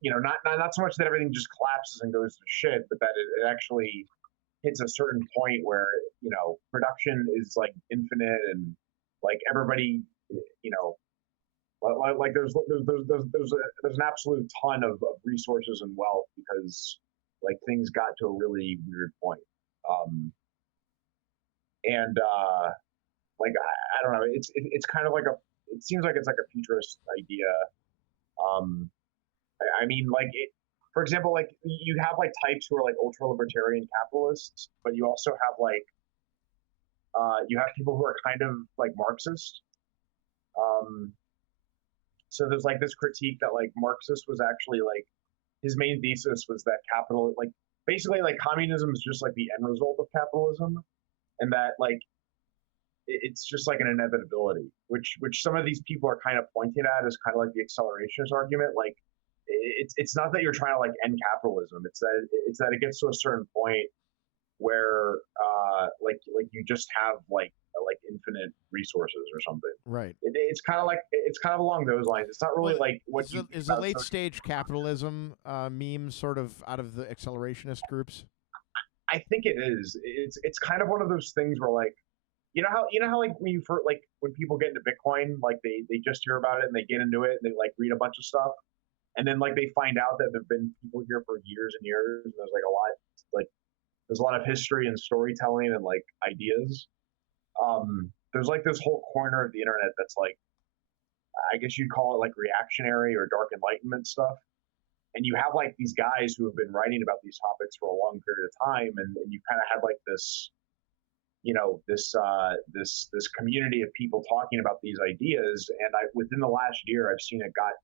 not so much that everything just collapses and goes to shit, but that it actually hits a certain point where production is like infinite and like everybody like there's an absolute ton of resources and wealth because like things got to a really weird point. Like I don't know, it's kind of like it seems like it's like a futurist idea. I mean, like for example, like you have like types who are like ultra libertarian capitalists, but you also have like you have people who are kind of like Marxist. So there's like this critique that like Marxist was actually like his main thesis was that capital, like basically like communism is just like the end result of capitalism, and that like it's just like an inevitability, which some of these people are kind of pointing at as kind of like the accelerationist argument. Like it's not that you're trying to like end capitalism. It's that it gets to a certain point where like you just have like infinite resources or something. Right. It's kind of like it's kind of along those lines. It's not really Well, like what you is the late stage capitalism meme sort of out of the accelerationist groups? I think it is. It's kind of one of those things where like you know how like when you for like when people get into Bitcoin, like they just hear about it and they get into it and they like read a bunch of stuff and then like they find out that there've been people here for years and years and there's like a lot like there's a lot of history and storytelling and like ideas. There's like this whole corner of the internet that's like I guess you'd call it like reactionary or dark enlightenment stuff. And you have like these guys who have been writing about these topics for a long period of time, and you kind of have like this this community of people talking about these ideas. And I within the last year I've seen it got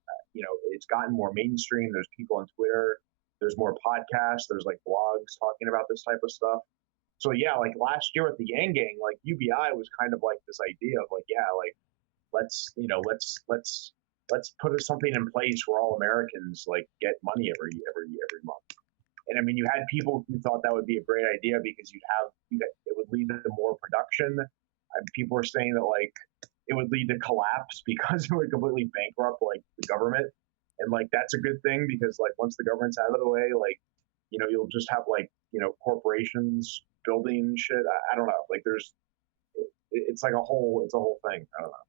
it's gotten more mainstream. There's people on Twitter, there's more podcasts, there's like blogs talking about this type of stuff. So yeah, like last year at the Yang Gang, like UBI was kind of like this idea of like, yeah, like let's put something in place where all Americans like get money every month. And I mean, you had people who thought that would be a great idea because it would lead to more production. And people were saying that like it would lead to collapse because it would completely bankrupt like the government. And like that's a good thing because like once the government's out of the way, like you'll just have like corporations building shit. I don't know. Like it's like it's a whole thing. I don't know.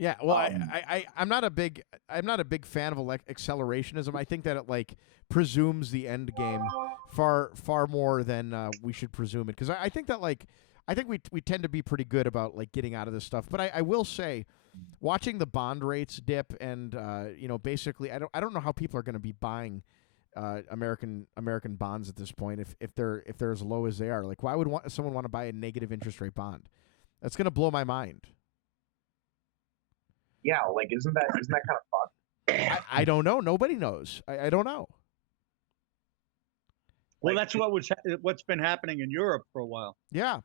Yeah, well, I'm not a big fan of accelerationism. I think that it like presumes the end game far more than we should presume it. Because I think that I think we tend to be pretty good about like getting out of this stuff. But I will say, watching the bond rates dip and basically I don't know how people are going to be buying American bonds at this point if they're as low as they are. Like, why would someone want to buy a negative interest rate bond? That's going to blow my mind. Yeah, like isn't that kind of fucked? I don't know. Nobody knows. I don't know. Well, that's what's been happening in Europe for a while. Yeah.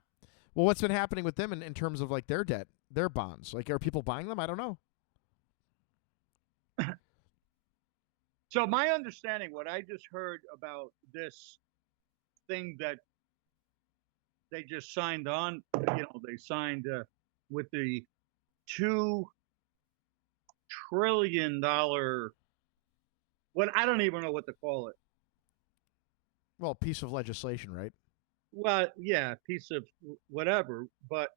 Well, what's been happening with them in terms of like their debt, their bonds? Like, are people buying them? I don't know. So my understanding, what I just heard about this thing that they just signed on, they signed with the $2 trillion what I don't even know what to call it. Well, piece of legislation, right? Well, yeah, piece of whatever. But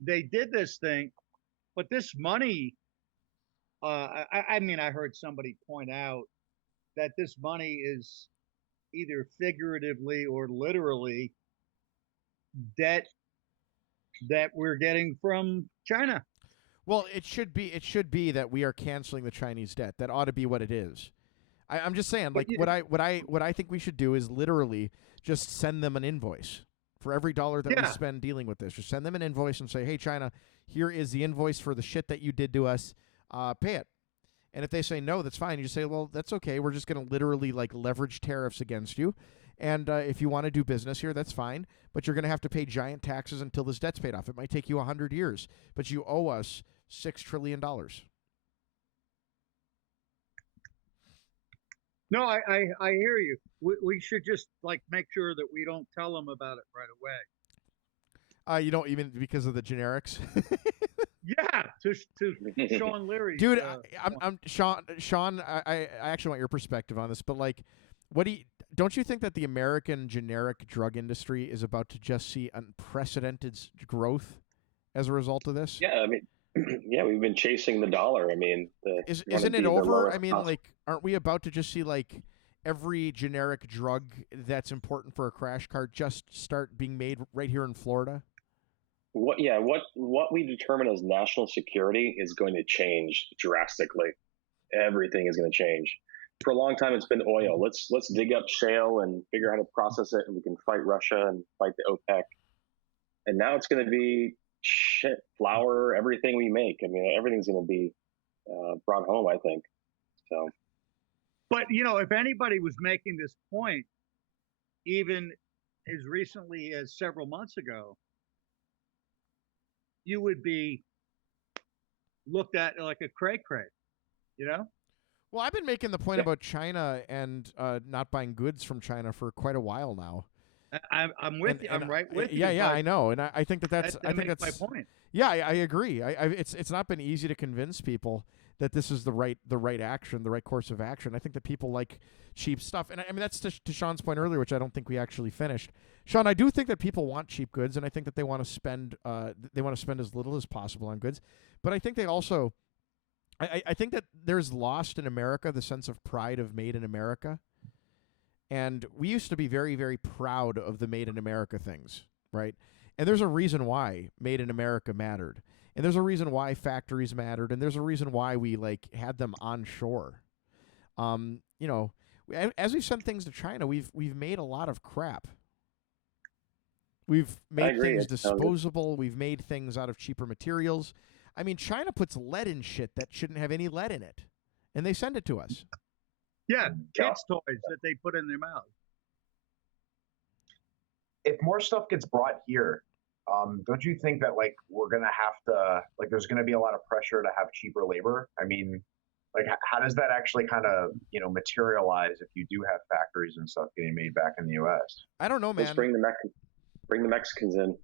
they did this thing, but this money. I mean, I heard somebody point out that this money is either figuratively or literally debt that we're getting from China. Well, it should be that we are canceling the Chinese debt. That ought to be what it is. I'm just saying, like, what I think we should do is literally just send them an invoice for every dollar that we spend dealing with this. Just send them an invoice and say, hey, China, here is the invoice for the shit that you did to us. Pay it. And if they say no, that's fine. You just say, well, that's okay. We're just going to literally like leverage tariffs against you. And if you want to do business here, that's fine. But you're going to have to pay giant taxes until this debt's paid off. It might take you 100 years, but you owe us $6 trillion. No, I hear you. We should just like make sure that we don't tell them about it right away. You don't even because of the generics. Yeah, to Sean Leary, dude. I'm Sean. I actually want your perspective on this, but like, don't you think that the American generic drug industry is about to just see unprecedented growth as a result of this? Yeah, I mean, yeah, we've been chasing the dollar. I mean, isn't it over? I mean, like, aren't we about to just see like every generic drug that's important for a crash cart just start being made right here in Florida? What we determine as national security is going to change drastically. Everything is going to change. For a long time, it's been oil. Let's dig up shale and figure out how to process it, and we can fight Russia and fight the OPEC. And now it's going to be flour, everything we make. I mean, everything's going to be brought home, I think. So, but if anybody was making this point, even as recently as several months ago, you would be looked at like a cray-cray, Well, I've been making the point about China and not buying goods from China for quite a while now. I'm with you. I'm right with you. Yeah, but I know, and I think I think makes that's my point. Yeah, I agree. It's not been easy to convince people that this is the right action, the right course of action. I think that people like cheap stuff, and I mean that's to Sean's point earlier, which I don't think we actually finished. Sean, I do think that people want cheap goods, and I think that they want to spend as little as possible on goods, but I think they also. I think that there's lost in America the sense of pride of made in America. And we used to be very, very proud of the made in America things, right? And there's a reason why made in America mattered. And there's a reason why factories mattered. And there's a reason why we like had them onshore. You know, as we've sent things to China, we've made a lot of crap. We've made things disposable. We've made things out of cheaper materials. I mean, China puts lead in shit that shouldn't have any lead in it, and they send it to us. Yeah, kids' toys that they put in their mouth. If more stuff gets brought here, don't you think that like we're gonna have to like there's gonna be a lot of pressure to have cheaper labor? I mean, like how does that actually kind of materialize if you do have factories and stuff getting made back in the U.S.? I don't know, man. Let's bring the Mexicans in.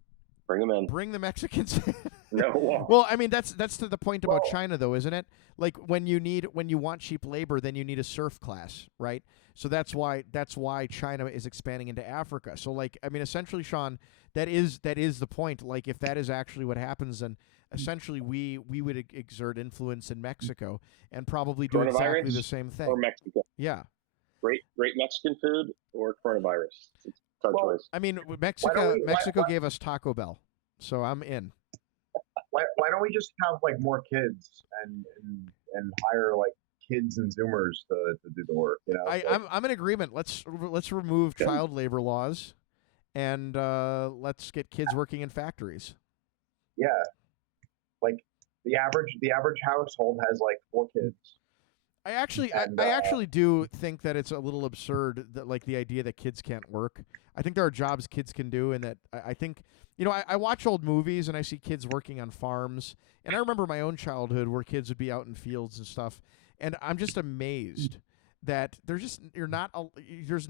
Bring them in. Bring the Mexicans in. No. Well, I mean that's to the point about China, though, isn't it? Like when you want cheap labor, then you need a serf class, right? So that's why China is expanding into Africa. So like, I mean, essentially, Sean, that is the point. Like, if that is actually what happens, then essentially we would exert influence in Mexico and probably do exactly the same thing. Or Mexico. Yeah. Great Mexican food or coronavirus. It's our choice. I mean, Mexico gave us Taco Bell, so I'm in. Why don't we just have like more kids and hire like kids and Zoomers to do the work? I'm in agreement. Let's remove child labor laws, and let's get kids working in factories. Yeah, like the average household has like 4 kids. I actually do think that it's a little absurd that like the idea that kids can't work. I think there are jobs kids can do, and that I think I watch old movies and I see kids working on farms, and I remember my own childhood where kids would be out in fields and stuff, and I'm just amazed that there's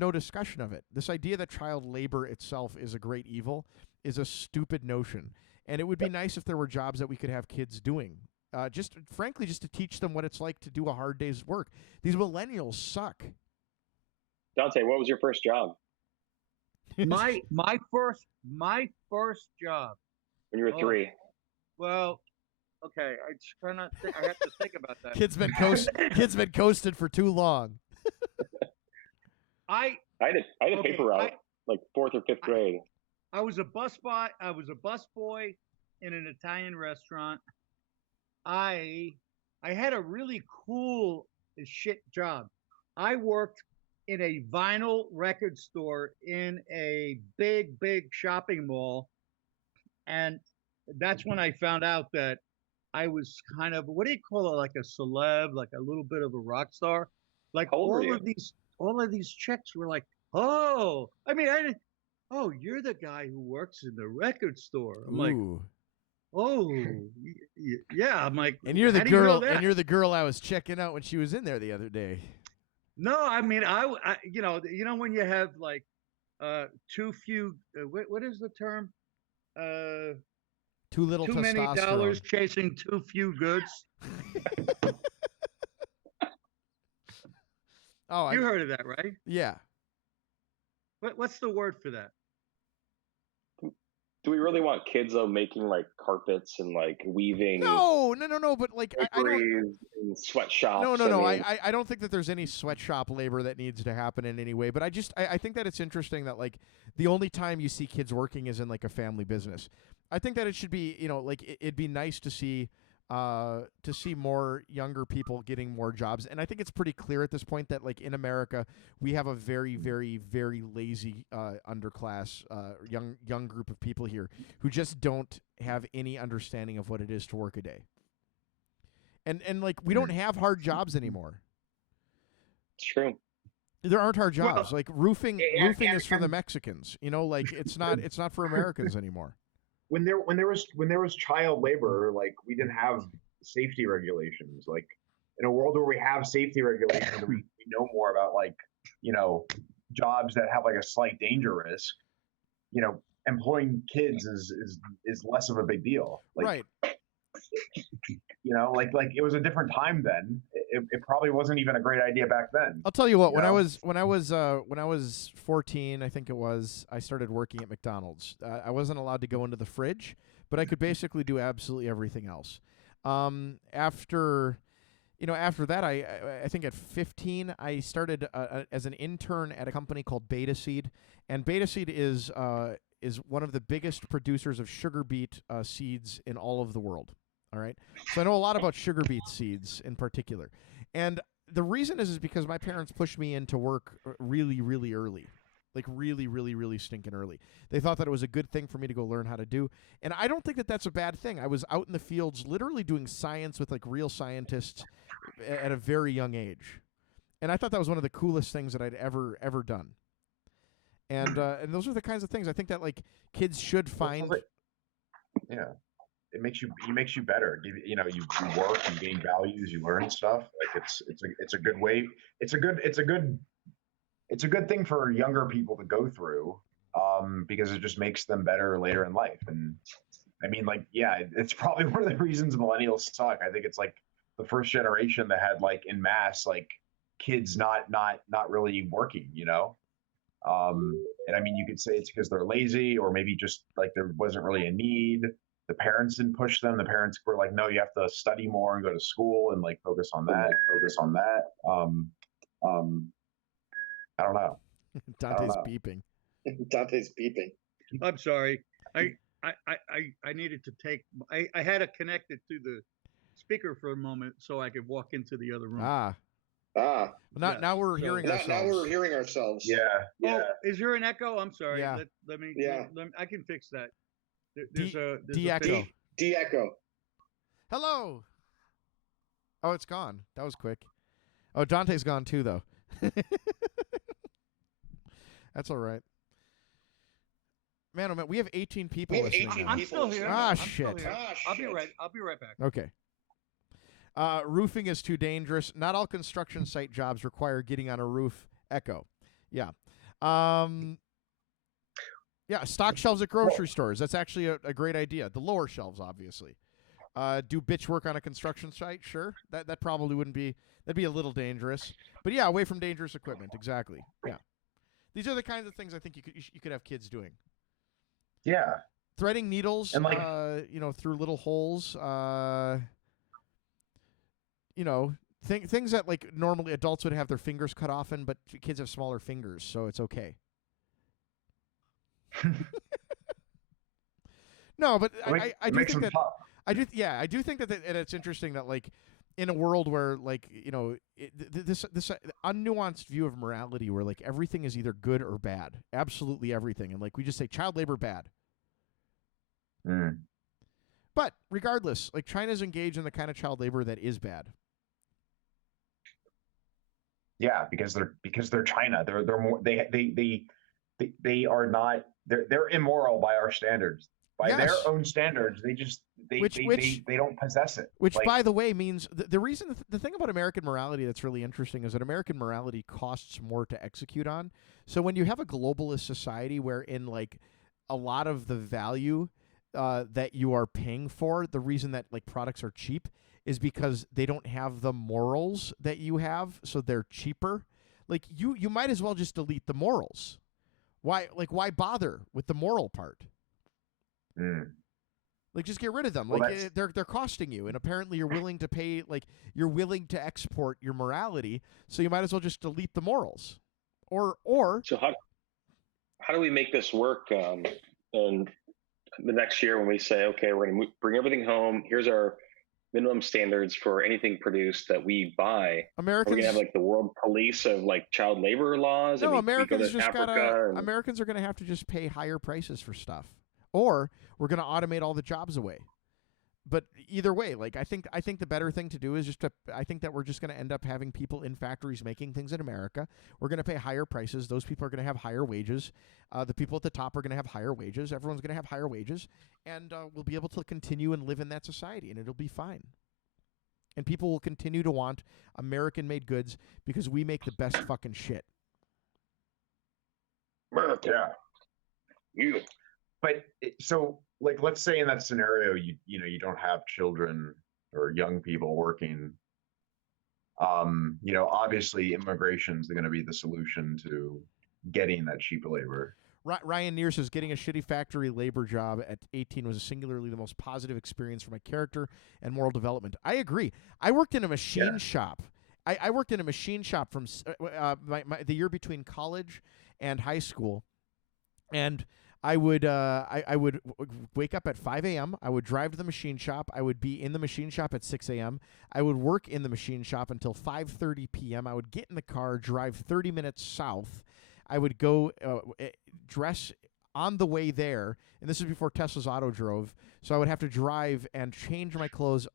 no discussion of it. This idea that child labor itself is a great evil is a stupid notion, and it would be nice if there were jobs that we could have kids doing. Just to teach them what it's like to do a hard day's work. These millennials suck. Dante, what was your first job? My first job. When you were 3. Well, okay. I try not. I have to think about that. Kid's been coasted for too long. I had a paper route, like 4th or 5th grade. I was a busboy. I was a busboy in an Italian restaurant. I had a really cool as shit job. I worked in a vinyl record store in a big shopping mall, and that's when I found out that I was kind of, what do you call it, like a celeb, like a little bit of a rock star. Like all of these chicks were like, oh, I mean, oh, you're the guy who works in the record store. I'm like, oh, yeah. I'm like, and you're the girl, and you're the girl I was checking out when she was in there the other day. No, I mean, I you know when you have like too few, what is the term? Too little, too many dollars chasing too few goods. Oh, you heard of that, right? Yeah. What's the word for that? Do we really want kids though making like carpets and like weaving? No. But like I don't. In sweatshops. No. I don't think that there's any sweatshop labor that needs to happen in any way. But I think that it's interesting that like the only time you see kids working is in like a family business. I think that it should be like it'd be nice to see more younger people getting more jobs. And I think it's pretty clear at this point that like in America, we have a very, very, very lazy underclass, young group of people here who just don't have any understanding of what it is to work a day. And like, we don't have hard jobs anymore. It's true. There aren't hard jobs. Like roofing is for the Mexicans, like it's not for Americans anymore. When there was child labor, like we didn't have safety regulations. Like in a world where we have safety regulations, we know more about like jobs that have like a slight danger risk. employing kids is less of a big deal. Like, Right. Like it was a different time then. It probably wasn't even a great idea back then. I'll tell you what. You When know? I was 14, I think it was, I started working at McDonald's. I wasn't allowed to go into the fridge, but I could basically do absolutely everything else. After that, I think at 15, I started as an intern at a company called Beta Seed, and Beta Seed is one of the biggest producers of sugar beet seeds in all of the world. All right, so I know a lot about sugar beet seeds in particular, and the reason is because my parents pushed me into work really, really early. Like really, really, really stinking early. They thought that it was a good thing for me to go learn how to do. And I don't think that that's a bad thing. I was out in the fields literally doing science with like real scientists at a very young age. And I thought that was one of the coolest things that I'd ever done. And those are the kinds of things I think that like kids should find. Yeah. It makes you better. You work, you gain values, you learn stuff. Like it's a good way. It's a good thing for younger people to go through, because it just makes them better later in life. And I mean, like, yeah, it's probably one of the reasons millennials suck. I think it's like the first generation that had like in mass like kids not really working. And I mean, you could say it's because they're lazy, or maybe just like there wasn't really a need. The parents didn't push them. The parents were like, no, you have to study more and go to school and like focus on that. I don't know. Dante's beeping. Dante's beeping. I'm sorry. I needed to take. I had to connect it to the speaker for a moment so I could walk into the other room. Ah. Ah. Well, now we're hearing ourselves. Now we're hearing ourselves. Yeah. Oh, is there an echo? I'm sorry. Yeah. Let me. Yeah. I can fix that. There's a de-echo. De-echo. Hello. Oh, it's gone. That was quick. Oh, Dante's gone too, though. That's all right. Man, oh man, we have 18 people We have listening. 18 now. I'm still here. Ah, I'm shit. Still here. Ah, I'll be shit. right. I'll be right back. Okay. Roofing is too dangerous. Not all construction site jobs require getting on a roof. Echo. Yeah. Yeah, stock shelves at grocery stores. That's actually a great idea. The lower shelves, obviously. Do bitch work on a construction site? Sure. That probably wouldn't be. That'd be a little dangerous. But yeah, away from dangerous equipment. Exactly. Yeah. These are the kinds of things I think you could have kids doing. Yeah. Threading needles, And like, through little holes. Things that like normally adults would have their fingers cut off in, but kids have smaller fingers, so it's okay. No, but I do think that tough. I do think that it's interesting that like in a world where like this unnuanced view of morality where like everything is either good or bad, absolutely everything, and like we just say child labor bad. But regardless, like China's engaged in the kind of child labor that is bad. Yeah, because they're China. They're more they are not they're immoral by our standards. By Yes. their own standards, they don't possess it. Which, by the way, means the reason the thing about American morality that's really interesting is that American morality costs more to execute on. So when you have a globalist society wherein like a lot of the value that you are paying for, the reason that like products are cheap is because they don't have the morals that you have, so they're cheaper. Like you might as well just delete the morals. Why bother with the moral part? Like just get rid of them. Well, like they're costing you, and apparently you're willing to pay. Like you're willing to export your morality, so you might as well just delete the morals. Or So how do we make this work? And the next year when we say, okay, we're going to bring everything home. Here's our minimum standards for anything produced that we buy. Americans, we're going to have like the world police of like child labor laws. No, Americans Americans are going to have to just pay higher prices for stuff. Or we're going to automate all the jobs away. But either way, like I think the better thing to do is I think that we're just going to end up having people in factories making things in America. We're going to pay higher prices. Those people are going to have higher wages. The people at the top are going to have higher wages. Everyone's going to have higher wages, and we'll be able to continue and live in that society, and it'll be fine. And people will continue to want American-made goods because we make the best fucking shit. Yeah. You. But so, like, let's say in that scenario, you don't have children or young people working. Obviously, immigration is going to be the solution to getting that cheap labor. Ryan Neer says getting a shitty factory labor job at 18 was singularly the most positive experience for my character and moral development. I agree. I worked in a machine Yeah. shop. I worked in a machine shop from the year between college and high school, and I would wake up at 5 a.m. I would drive to the machine shop. I would be in the machine shop at 6 a.m. I would work in the machine shop until 5:30 p.m. I would get in the car, drive 30 minutes south. I would go dress on the way there, and this is before Tesla's auto drove, so I would have to drive and change my clothes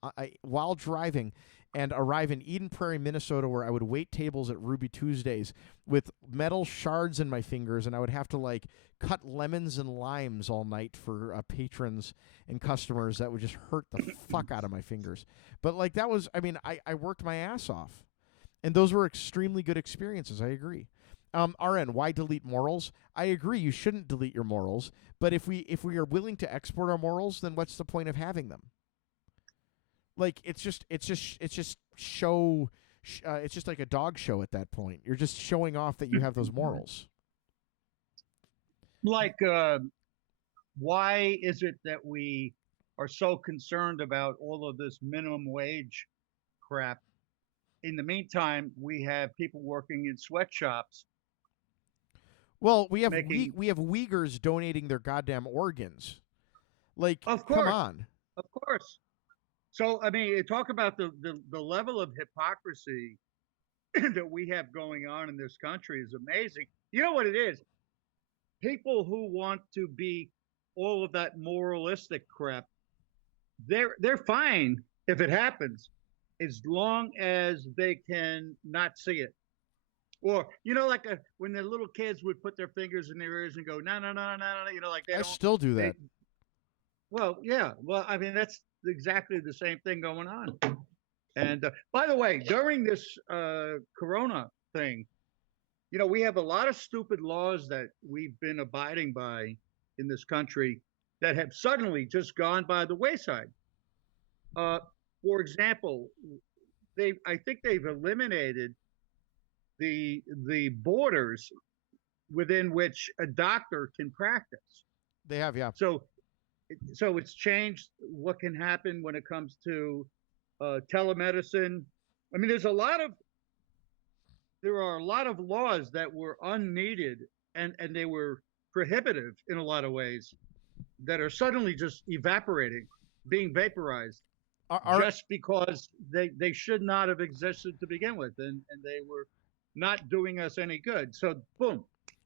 while driving and arrive in Eden Prairie, Minnesota, where I would wait tables at Ruby Tuesdays with metal shards in my fingers, and I would have to like cut lemons and limes all night for patrons and customers. That would just hurt the fuck out of my fingers. But like that was, I mean, I worked my ass off, and those were extremely good experiences. I agree. RN, why delete morals? I agree. You shouldn't delete your morals, but if we are willing to export our morals, then what's the point of having them? Like it's just show. It's just like a dog show at that point. You're just showing off that you have those morals. Like, why is it that we are so concerned about all of this minimum wage crap? In the meantime, we have people working in sweatshops. Well, we have making, we have Uyghurs donating their goddamn organs. Like, of come course, on. of course. So, I mean, talk about the level of hypocrisy that we have going on in this country is amazing. You know what it is? People who want to be all of that moralistic crap, they're fine if it happens, as long as they can not see it. Or like when the little kids would put their fingers in their ears and go no no no no no, like they I don't. still do that. Well, yeah. Well, I mean that's exactly the same thing going on. And by the way, during this Corona thing, we have a lot of stupid laws that we've been abiding by in this country that have suddenly just gone by the wayside. For example, I think they've eliminated the borders within which a doctor can practice. They have, yeah. So it's changed what can happen when it comes to telemedicine. I mean, there are a lot of laws that were unneeded and they were prohibitive in a lot of ways that are suddenly just evaporating, being vaporized, just because they should not have existed to begin with, and they were not doing us any good. So boom,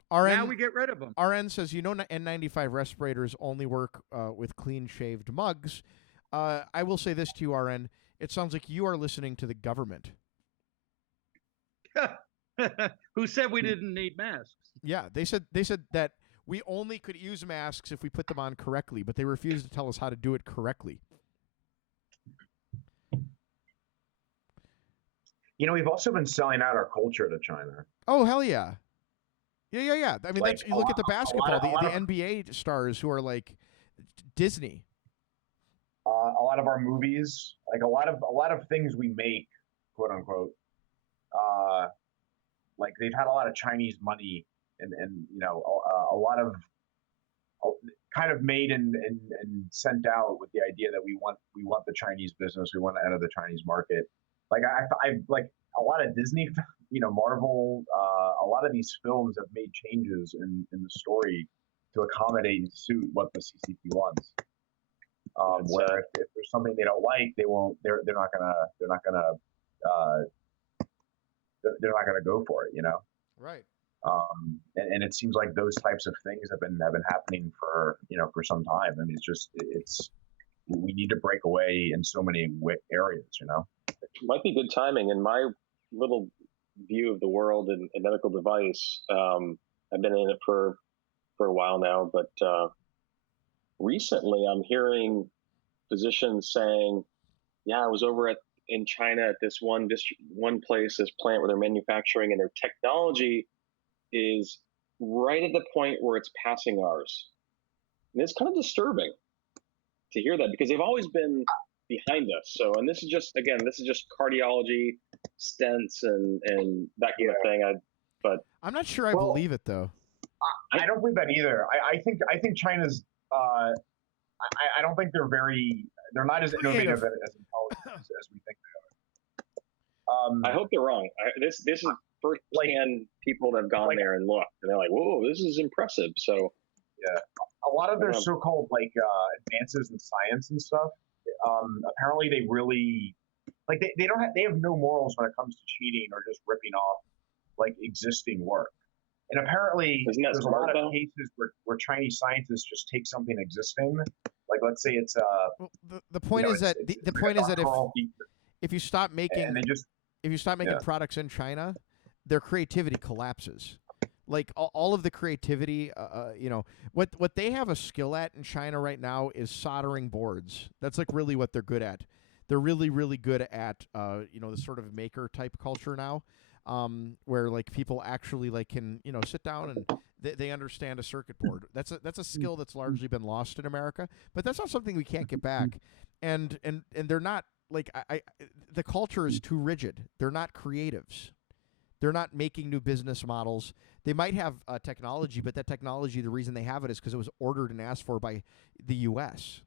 now we get rid of them. RN says, N95 respirators only work with clean-shaved mugs. I will say this to you, RN. It sounds like you are listening to the government. Who said we didn't need masks? Yeah, they said that we only could use masks if we put them on correctly, but they refused to tell us how to do it correctly. We've also been selling out our culture to China. Oh, hell yeah. Yeah. I mean, you look at the basketball, the NBA stars who are like Disney. A lot of our movies, like a lot of things we make, quote unquote, like they've had a lot of Chinese money and a lot of kind of made and sent out with the idea that we want the Chinese business, we want to enter the Chinese market. Like I like a lot of Disney, Marvel, a lot of these films have made changes in the story to accommodate and suit what the CCP wants. Where if there's something they don't like, they're not gonna go for it, Right. And it seems like those types of things have been happening for some time. I mean, we need to break away in so many areas, It might be good timing. In my little view of the world and medical device, I've been in it for a while now, but recently I'm hearing physicians saying, yeah, I was over in China at this one place, this plant where they're manufacturing, and their technology is right at the point where it's passing ours. And it's kind of disturbing to hear that because they've always been behind us. So, and this is just cardiology, stents, and that kind of thing. But I'm not sure I Well, believe it though. I don't believe that either. I think China's. I don't think they're not as innovative and as intelligent as we think they are. I hope they're wrong. This is first-hand people that have gone there and looked, and they're like, "Whoa, this is impressive." So, yeah, a lot of their so-called advances in science and stuff. Apparently, they really they have no morals when it comes to cheating or just ripping off like existing work. And apparently, Isn't that there's smart, a lot though? of cases where Chinese scientists just take something existing, like let's say it's Well, the point is that the point is that if you stop making and they just products in China, their creativity collapses. Like all of the creativity, what they have a skill at in China right now is soldering boards. That's like really what they're good at. They're really, really good at the sort of maker type culture now, where like people actually like can sit down and they understand a circuit board. That's a skill that's largely been lost in America, but that's not something we can't get back. And they're not like the culture is too rigid. They're not creatives. They're not making new business models. They might have technology, but that technology, the reason they have it is because it was ordered and asked for by the U.S.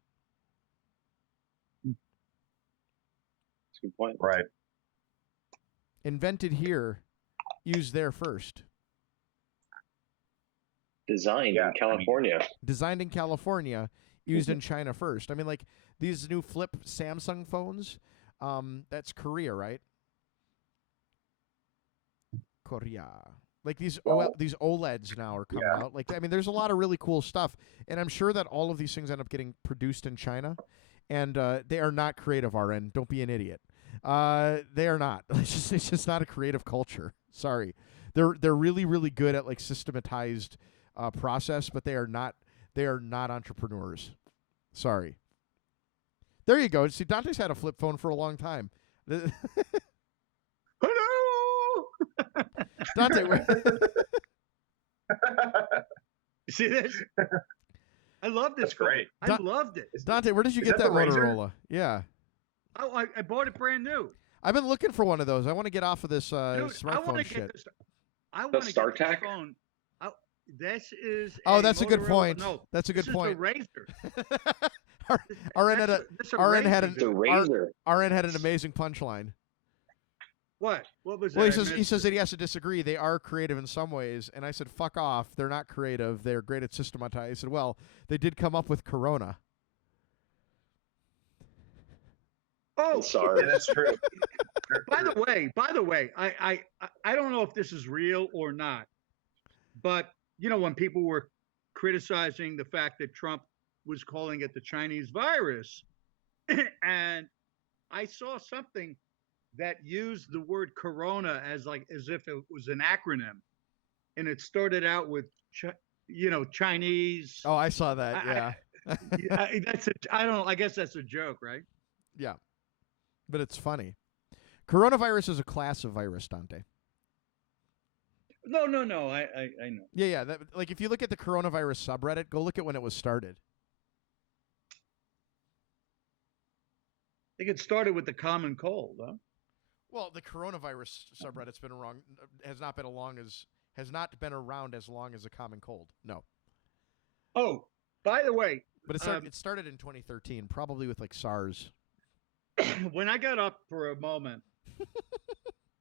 That's a good point. right. Invented here, used there first. Designed in California. Designed in California, used in China first. I mean, like these new flip Samsung phones, that's Korea, right? Korea. Like these OLEDs now are coming out. Like, I mean, there's a lot of really cool stuff, and I'm sure that all of these things end up getting produced in China, and they are not creative. RN, don't be an idiot. They are not. It's just not a creative culture. Sorry, they're really, really good at like systematized process, but they are not entrepreneurs. Sorry. There you go. See, Dante's had a flip phone for a long time. Hello. Dante, You see this? I love this. That's great. I loved it. Dante, where did you get that that the Razr? Motorola? Yeah. Oh, I bought it brand new. I've been looking for one of those. I want to get off of this Dude, I smartphone want to shit. get this. I want to get this StarTAC? phone. This is. Oh, a that's a good Motorola- point. No, That's a good this point. Is a Razr. RN had RN had It's a an razor. RN had an amazing punchline. What? What was Well, that? he says that he has to disagree. They are creative in some ways, and I said, "Fuck off! They're not creative. They're great at systematizing." I said, "Well, they did come up with Corona." Oh, Sorry. Yeah, that's true. by the way, I don't know if this is real or not, but when people were criticizing the fact that Trump was calling it the Chinese virus, and I saw something that used the word Corona as if it was an acronym, and it started out with Chinese. Oh, I saw that. Yeah, I don't know. I guess that's a joke, right? yeah, but it's funny. Coronavirus is a class of virus, Dante. No. I know. Yeah. Like if you look at the coronavirus subreddit, go look at when it was started. I think it started with the common cold, huh? Well, the coronavirus subreddit's has not been around as long as the common cold. No. Oh, by the way, But it started in 2013, probably with like SARS. when I got up for a moment,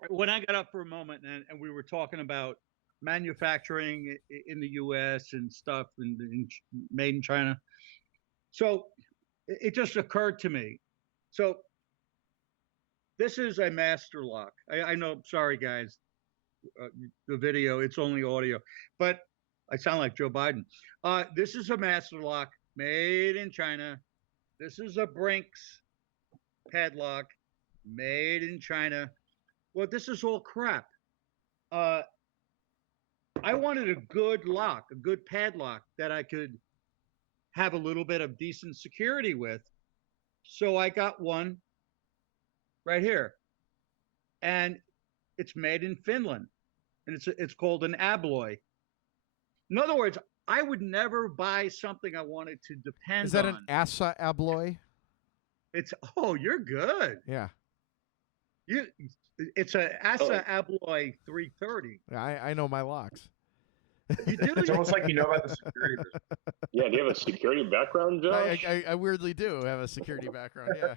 and we were talking about manufacturing in the U.S. and stuff and made in China, so it just occurred to me. So this is a master lock. I know. Sorry, guys. The video, it's only audio, but I sound like Joe Biden. This is a master lock made in China. This is a Brinks padlock made in China. Well, this is all crap. I wanted a good lock, a good padlock that I could have a little bit of decent security with. So I got one right here. And it's made in Finland. And it's called an abloy. In other words, I would never buy something I wanted to depend Is that on. an Assa Abloy? You're good. Yeah. It's a Assa Abloy 330. I know my locks. You do? It's almost like you know about the security business. Yeah, do you have a security background, Josh? I weirdly do have a security background. Yeah.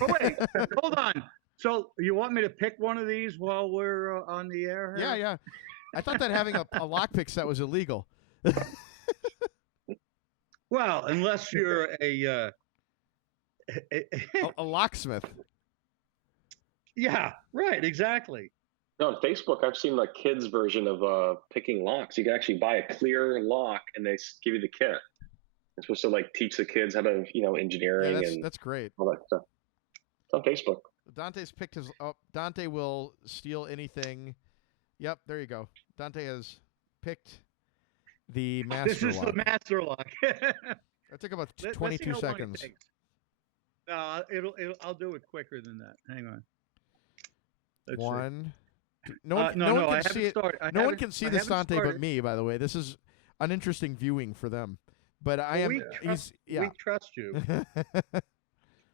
Oh, wait, hold on. So you want me to pick one of these while we're on the air? Yeah, yeah. I thought that having a lockpick set was illegal. Well, unless you're a locksmith. Yeah, right, exactly. No, on Facebook, I've seen like kids' version of picking locks. You can actually buy a clear lock, and they give you the kit. It's supposed to like teach the kids how to, engineering and that's great. all that stuff. It's on Facebook. Dante's picked his. Oh, Dante will steal anything. Yep, there you go. Dante has picked the master lock. This is the master lock. That took about 22 seconds. No, I'll do it quicker than that. Hang on. Let's One. see. No one can see it. No one can see this Dante started. but me. By the way, this is uninteresting viewing for them. But I am. We trust you.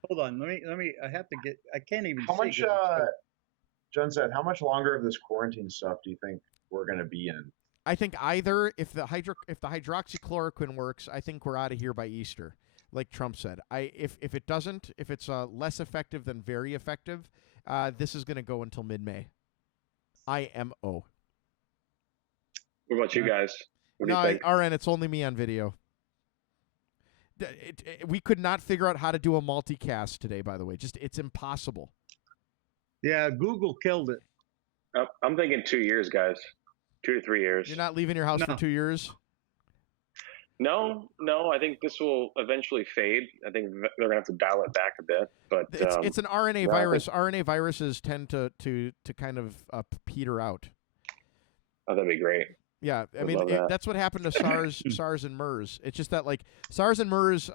Hold on. Let me. I have to get. I can't even. How see much? John said, how much longer of this quarantine stuff do you think we're going to be in? I think either if the hydroxychloroquine works, I think we're out of here by Easter, like Trump said. If it doesn't, if it's less effective than very effective, this is going to go until mid-May. IMO. What about you guys? What do you think? RN, it's only me on video. We could not figure out how to do a multicast today, by the way. It's impossible. Yeah, Google killed it. I'm thinking 2 years, guys. 2 to 3 years. You're not leaving your house for 2 years? No. I think this will eventually fade. I think they're going to have to dial it back a bit. But it's an RNA virus. RNA viruses tend to kind of peter out. Oh, that'd be great. Yeah, I mean that's what happened to SARS and MERS. It's just that like SARS and MERS,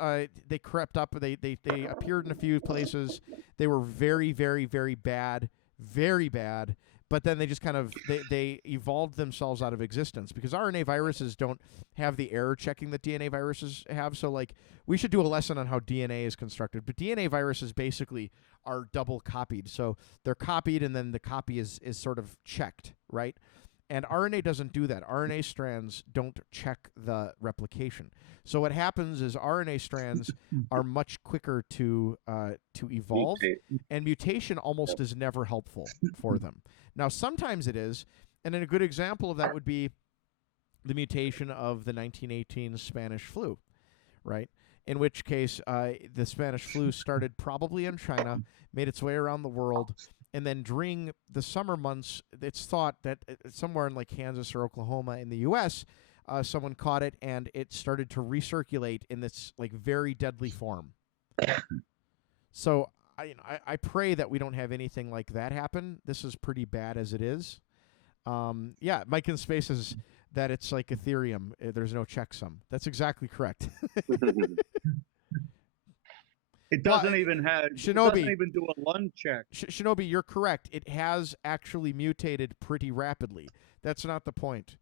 they crept up. They appeared in a few places. They were very, very, very bad, very bad. But then they just kind of they evolved themselves out of existence because RNA viruses don't have the error checking that DNA viruses have. So like we should do a lesson on how DNA is constructed. But DNA viruses basically are double copied. So they're copied and then the copy is sort of checked, right? And RNA doesn't do that. RNA strands don't check the replication. So what happens is RNA strands are much quicker to evolve, and mutation almost is never helpful for them. Now, sometimes it is, and a good example of that would be the mutation of the 1918 Spanish flu, right? In which case, the Spanish flu started probably in China, made its way around the world, and then during the summer months, it's thought that somewhere in like Kansas or Oklahoma in the U.S., someone caught it and it started to recirculate in this like very deadly form. So I pray that we don't have anything like that happen. This is pretty bad as it is. Yeah, Mike in Space says that it's like Ethereum. There's no checksum. That's exactly correct. It doesn't even have. Shinobi, it doesn't even do a lung check. Shinobi, you're correct. It has actually mutated pretty rapidly. That's not the point.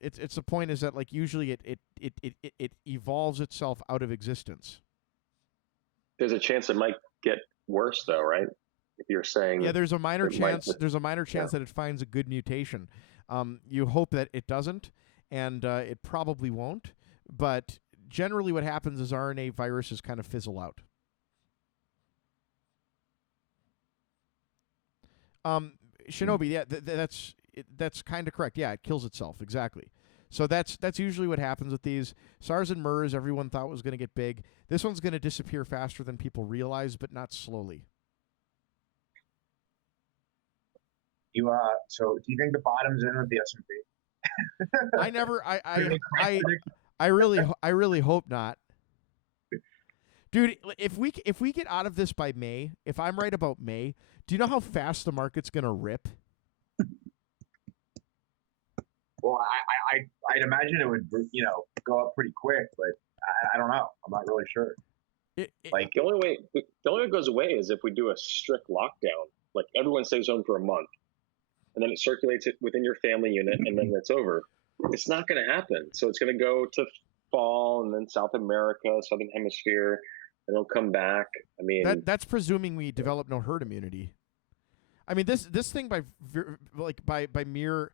It's the point is that like usually it evolves itself out of existence. There's a chance it might get worse, though, right? If you're saying there's a minor chance. There's a minor chance that it finds a good mutation. You hope that it doesn't, and it probably won't. But generally what happens is RNA viruses kind of fizzle out. Shinobi, yeah, that's kind of correct. Yeah, it kills itself, exactly. So that's usually what happens with these. SARS and MERS, everyone thought was going to get big. This one's going to disappear faster than people realize, but not slowly. So do you think the bottom's in with the S&P? I really hope not. Dude, if we get out of this by May, if I'm right about May, do you know how fast the market's going to rip? Well, I'd imagine it would, go up pretty quick, but I don't know. I'm not really sure. The only way it goes away is if we do a strict lockdown. Like everyone stays home for a month, and then it circulates it within your family unit, and then it's over. It's not going to happen. So it's going to go to fall and then South America, Southern Hemisphere, and it'll come back. I mean, That's presuming we develop no herd immunity. I mean, this thing by mere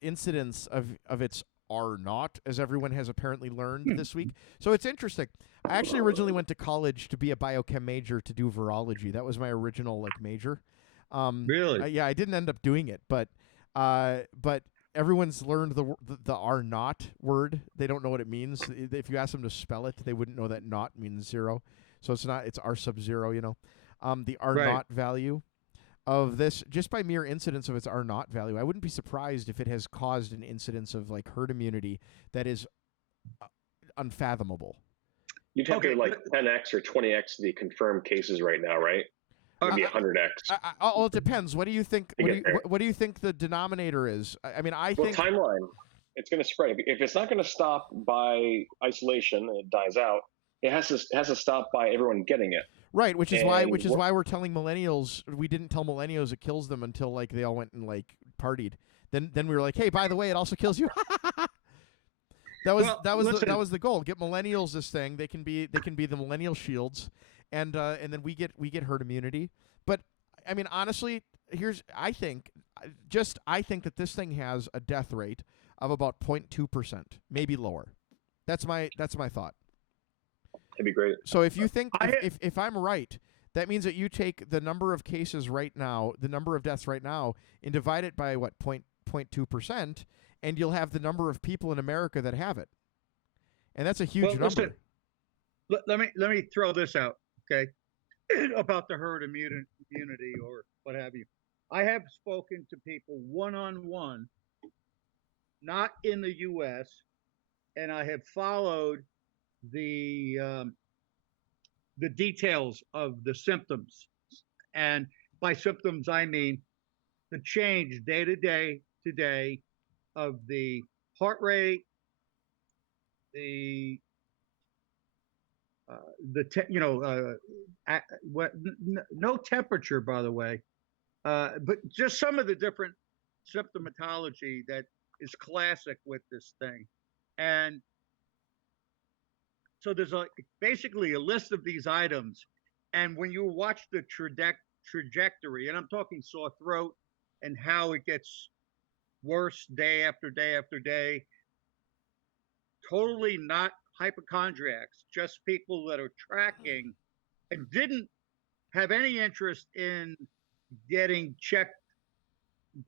incidence of its R naught, as everyone has apparently learned this week. So it's interesting. I actually originally went to college to be a biochem major to do virology. That was my original major. Really? Yeah, I didn't end up doing it, but everyone's learned the R naught word. They don't know what it means. If you ask them to spell it, they wouldn't know that naught means zero. So it's R sub zero. The R naught value of this, just by mere incidence of its R naught value, I wouldn't be surprised if it has caused an incidence of herd immunity that is unfathomable. you'd have to 10x or 20x the confirmed cases right now, right? Maybe 100x. Well, it depends. What do you think? What do you think the denominator is? I mean, I think timeline. It's going to spread. If it's not going to stop by isolation and it dies out, it has to stop by everyone getting it. Right, which is why we're telling millennials. We didn't tell millennials it kills them until they all went and partied. Then we were like, hey, by the way, it also kills you. That was the goal. Get millennials this thing. They can be the millennial shields, and then we get herd immunity. But I mean, honestly, I think that this thing has a death rate of about 0.2%, maybe lower. That's my thought. That'd be great. So if you think if I'm right, that means that you take the number of cases right now, the number of deaths right now, and divide it by 0.2%, and you'll have the number of people in America that have it, and that's a huge number. Listen, let me throw this out, okay, about the herd immunity or what have you. I have spoken to people one-on-one, not in the U.S., and I have followed the details of the symptoms, and by symptoms I mean the change day to day of the heart rate, no temperature, by the way, but just some of the different symptomatology that is classic with this thing. And so there's basically a list of these items. And when you watch the trajectory, and I'm talking sore throat and how it gets worse day after day after day, totally not hypochondriacs, just people that are tracking and didn't have any interest in getting checked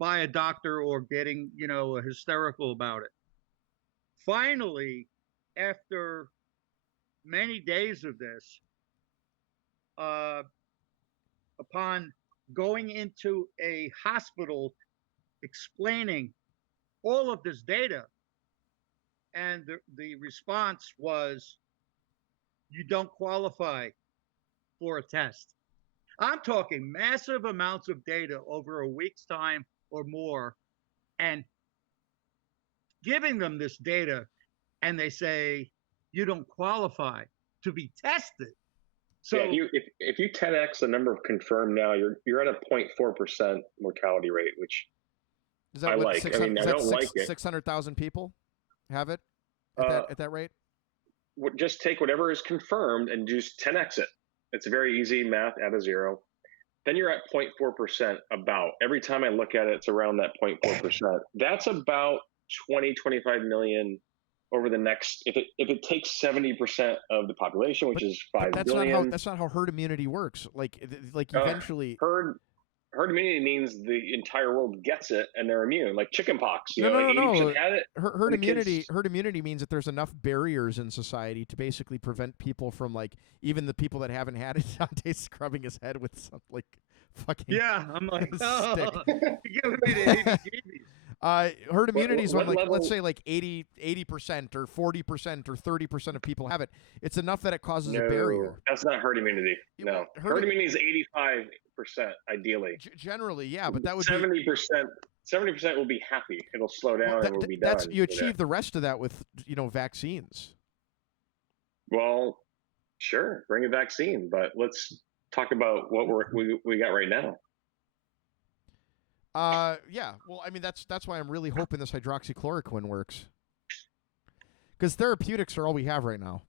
by a doctor or getting, hysterical about it. Finally, after many days of this, upon going into a hospital explaining all of this data, and the response was, you don't qualify for a test. I'm talking massive amounts of data over a week's time or more, and giving them this data, and they say, you don't qualify to be tested. So yeah, if you 10x the number of confirmed now, you're at a 0.4% mortality rate, which is that I like. I mean, I don't like it. 600,000 people have it at that rate? Just take whatever is confirmed and just 10x it. It's very easy math, add a zero. Then you're at 0.4% about. Every time I look at it, it's around that 0.4%. That's about 20, 25 million over the next, if it takes 70% of the population, which is 5 billion. That's not how herd immunity works. Eventually. Herd immunity means the entire world gets it and they're immune, like chickenpox. No. 80% had it. Herd immunity means that there's enough barriers in society to basically prevent people from even the people that haven't had it. Dante's scrubbing his head with some fucking I'm like, stick. You're giving me the heebie-jeebies. Herd immunity is when let's say 80% or 40% or 30% of people have it. It's enough that it causes a barrier. That's not herd immunity. No, herd immunity is 85% ideally. Generally, yeah, but that would 70%. 70% will be happy. It'll slow down and we'll be done. You achieve the rest of that with vaccines. Well, sure, bring a vaccine, but let's talk about what we got right now. Yeah. Well, I mean, that's why I'm really hoping this hydroxychloroquine works. Because therapeutics are all we have right now.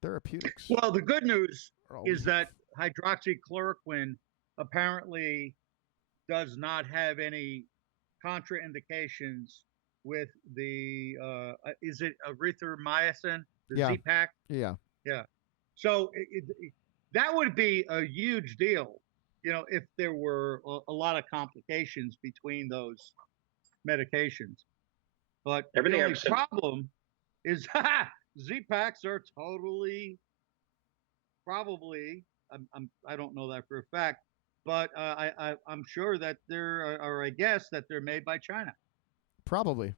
Therapeutics. Well, the good news are all we is have. that hydroxychloroquine apparently does not have any contraindications with the is it erythromycin, the Yeah. Z-Pack? Yeah. Yeah. So that would be a huge deal, if there were a lot of complications between those medications. But the Everything only I've said. problem is Z-Packs are totally probably I don't know that for a fact, but I'm sure that they're or I guess that they're made by China. Probably.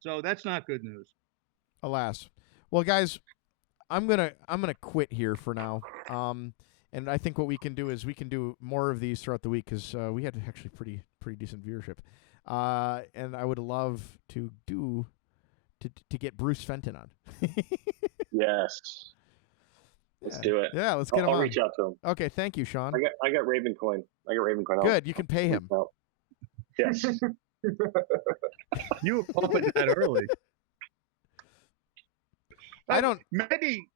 So that's not good news. Alas. Well, guys, I'm gonna quit here for now. And I think what we can do is we can do more of these throughout the week because we had actually pretty decent viewership. And I would love to get Bruce Fenton on. Yes. Let's do it. Yeah, let's get him I'll on. reach out to him. Okay, thank you, Sean. I got Raven coin. Good, you can pay him. Yes. You were pumping that early. I don't. Maybe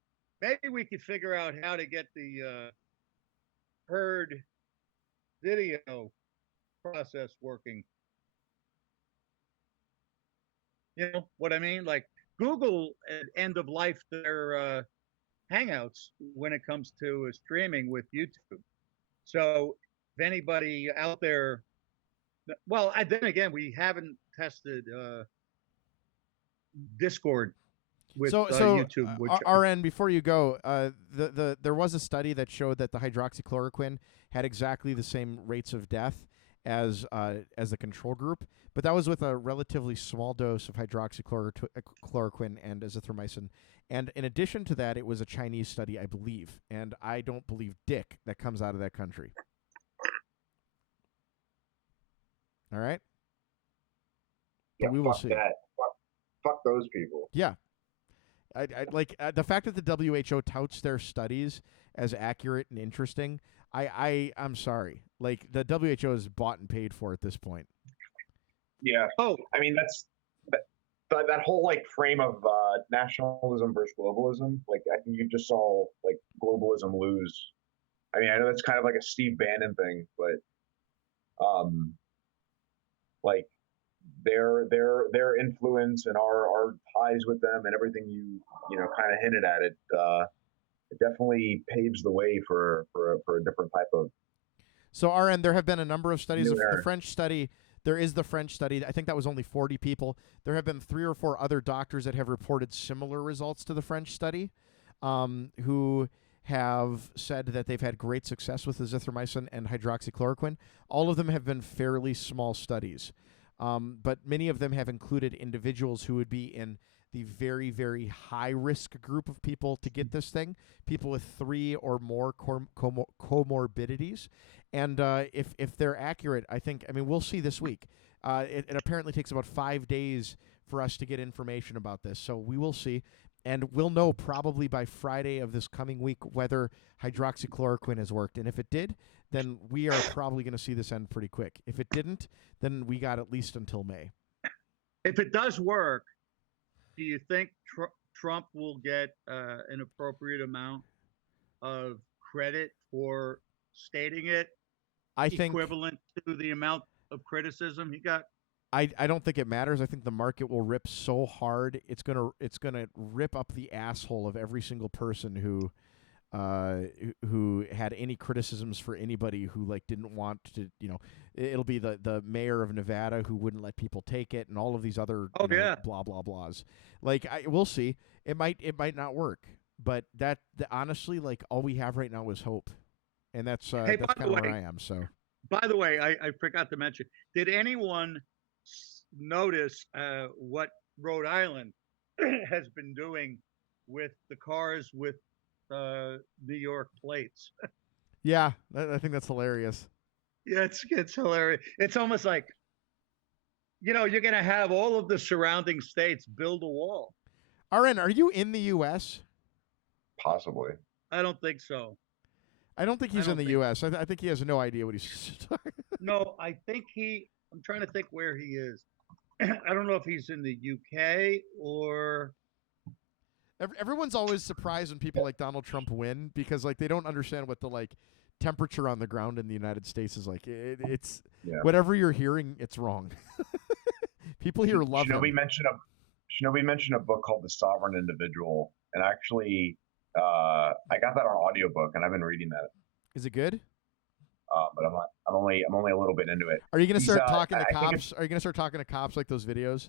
we could figure out how to get the herd video process working. You know what I mean? Like Google end of life their hangouts when it comes to streaming with YouTube. So if anybody out there, well, then again, we haven't tested Discord with YouTube. Which RN, before you go, there was a study that showed that the hydroxychloroquine had exactly the same rates of death as the control group, but that was with a relatively small dose of hydroxychloroquine and azithromycin. And in addition to that, it was a Chinese study, I believe, and I don't believe dick that comes out of that country. All right? Yeah, But we will fuck see. that. Fuck those people. Yeah. I like the fact that the WHO touts their studies as accurate and interesting. I'm sorry. Like the WHO is bought and paid for at this point. Yeah. Oh, I mean, that whole like frame of nationalism versus globalism. Like, I think you just saw like globalism lose. I mean, I know that's kind of like a Steve Bannon thing, but like their influence and our ties with them and everything you kind of hinted at it definitely paves the way for a different type of. So RN, there have been a number of studies. New The era. French study, there is the French study. I think that was only 40 people. There have been 3 or 4 other doctors that have reported similar results to the French study, who have said that they've had great success with azithromycin and hydroxychloroquine. All of them have been fairly small studies, but many of them have included individuals who would be in the very, very high risk group of people to get this thing, people with 3 or more comorbidities. And if they're accurate, I mean, we'll see this week. It apparently takes about 5 days for us to get information about this. So we will see. And we'll know probably by Friday of this coming week whether hydroxychloroquine has worked. And if it did, then we are probably going to see this end pretty quick. If it didn't, then we got at least until May. if it does work, do you think Trump will get an appropriate amount of credit for stating it, I think equivalent to the amount of criticism he got? I don't think it matters. I think the market will rip so hard it's gonna rip up the asshole of every single person who had any criticisms for anybody who like didn't want to. It'll be the mayor of Nevada who wouldn't let people take it, and all of these other blah blah blahs. Like we'll see. It might not work, but honestly, like all we have right now is hope, and that's kind of where I am. So. By the way, I forgot to mention. Did anyone notice what Rhode Island has been doing with the cars with New York plates? Yeah, I think that's hilarious. Yeah, it's hilarious. It's almost like, you're going to have all of the surrounding states build a wall. RN, are you in the U.S.? Possibly. I don't think so. I don't think he's I in don't the think- U.S. I think he has no idea what he's talking. No, I think I'm trying to think where he is. I don't know if he's in the UK or. Everyone's always surprised when people like Donald Trump win because like they don't understand what the like temperature on the ground in the United States is like. It's whatever you're hearing, it's wrong. People here love him. Shinobi mentioned a book called The Sovereign Individual, and actually, I got that on audiobook, and I've been reading that. Is it good? But I'm only a little bit into it. Are you gonna He's, start talking to I think cops? Are you gonna start talking to cops like those videos?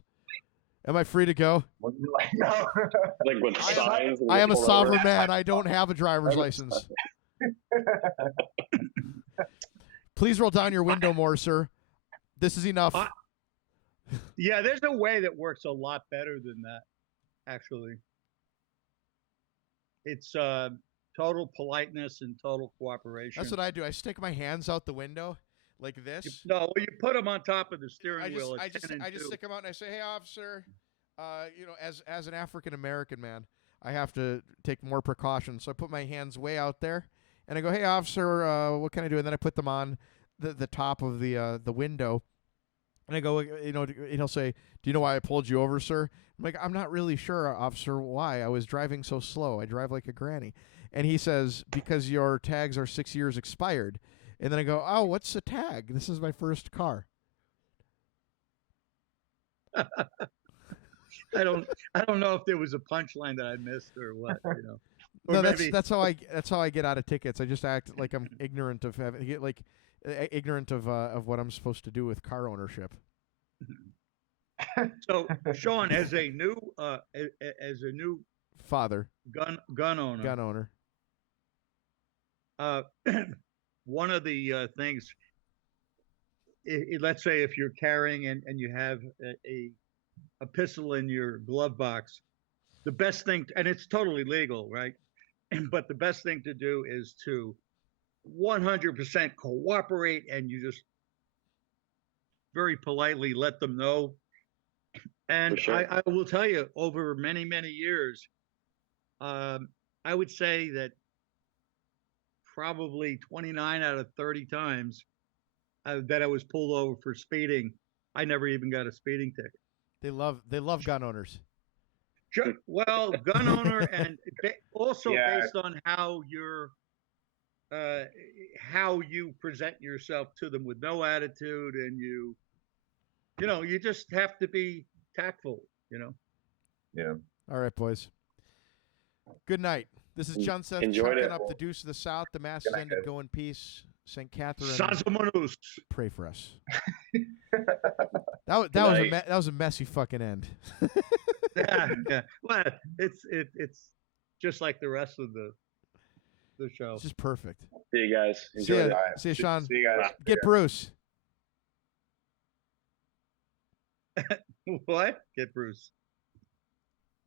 Am I free to go? No. Like with signs. I am a pull over. sovereign man. I don't have a driver's license. Please roll down your window more, sir. This is enough. Yeah, there's a way that works a lot better than that, actually. It's total politeness and total cooperation. That's what I do. I stick my hands out the window like this. No, you put them on top of the steering I wheel. just stick them out and I say, "Hey, officer, as an African American man, I have to take more precautions. So I put my hands way out there, and I go, "Hey, officer, what can I do?" And then I put them on the top of the window, and I go, and he'll say, "Do you know why I pulled you over, sir?" I'm like, "I'm not really sure, officer, why. I was driving so slow. I drive like a granny." And he says, "Because your tags are 6 years expired." And then I go, "Oh, what's a tag? This is my first car." I don't know if there was a punchline that I missed or what, Or No, maybe, that's how I get out of tickets. I just act like I'm ignorant of ignorant of what I'm supposed to do with car ownership. So, Sean, as a new Father, gun owner, gun owner. one of the things, let's say if you're carrying and you have a pistol in your glove box, the best thing, and it's totally legal, right? But the best thing to do is to 100% cooperate, and you just very politely let them know. And Sure. I will tell you, over many, many years, I would say that probably 29 out of 30 times that I was pulled over for speeding, I never even got a speeding ticket. They love gun owners. Sure. Well, gun owner, and also Yeah. based on how you present yourself to them with no attitude, and you just have to be tactful. Yeah. All right, boys. Good night. This is John Seth Enjoyed chunking it. up the deuce of the South. The mass Good night, ended. guys. Go in peace. St. Catherine, Sazamanus. pray for us. That was a messy fucking end. Yeah. Well, it's just like the rest of the show. It's just perfect. See you guys. See Enjoy ya. it. All right. See you, Sean. See you guys. Get Bruce. What? Get Bruce.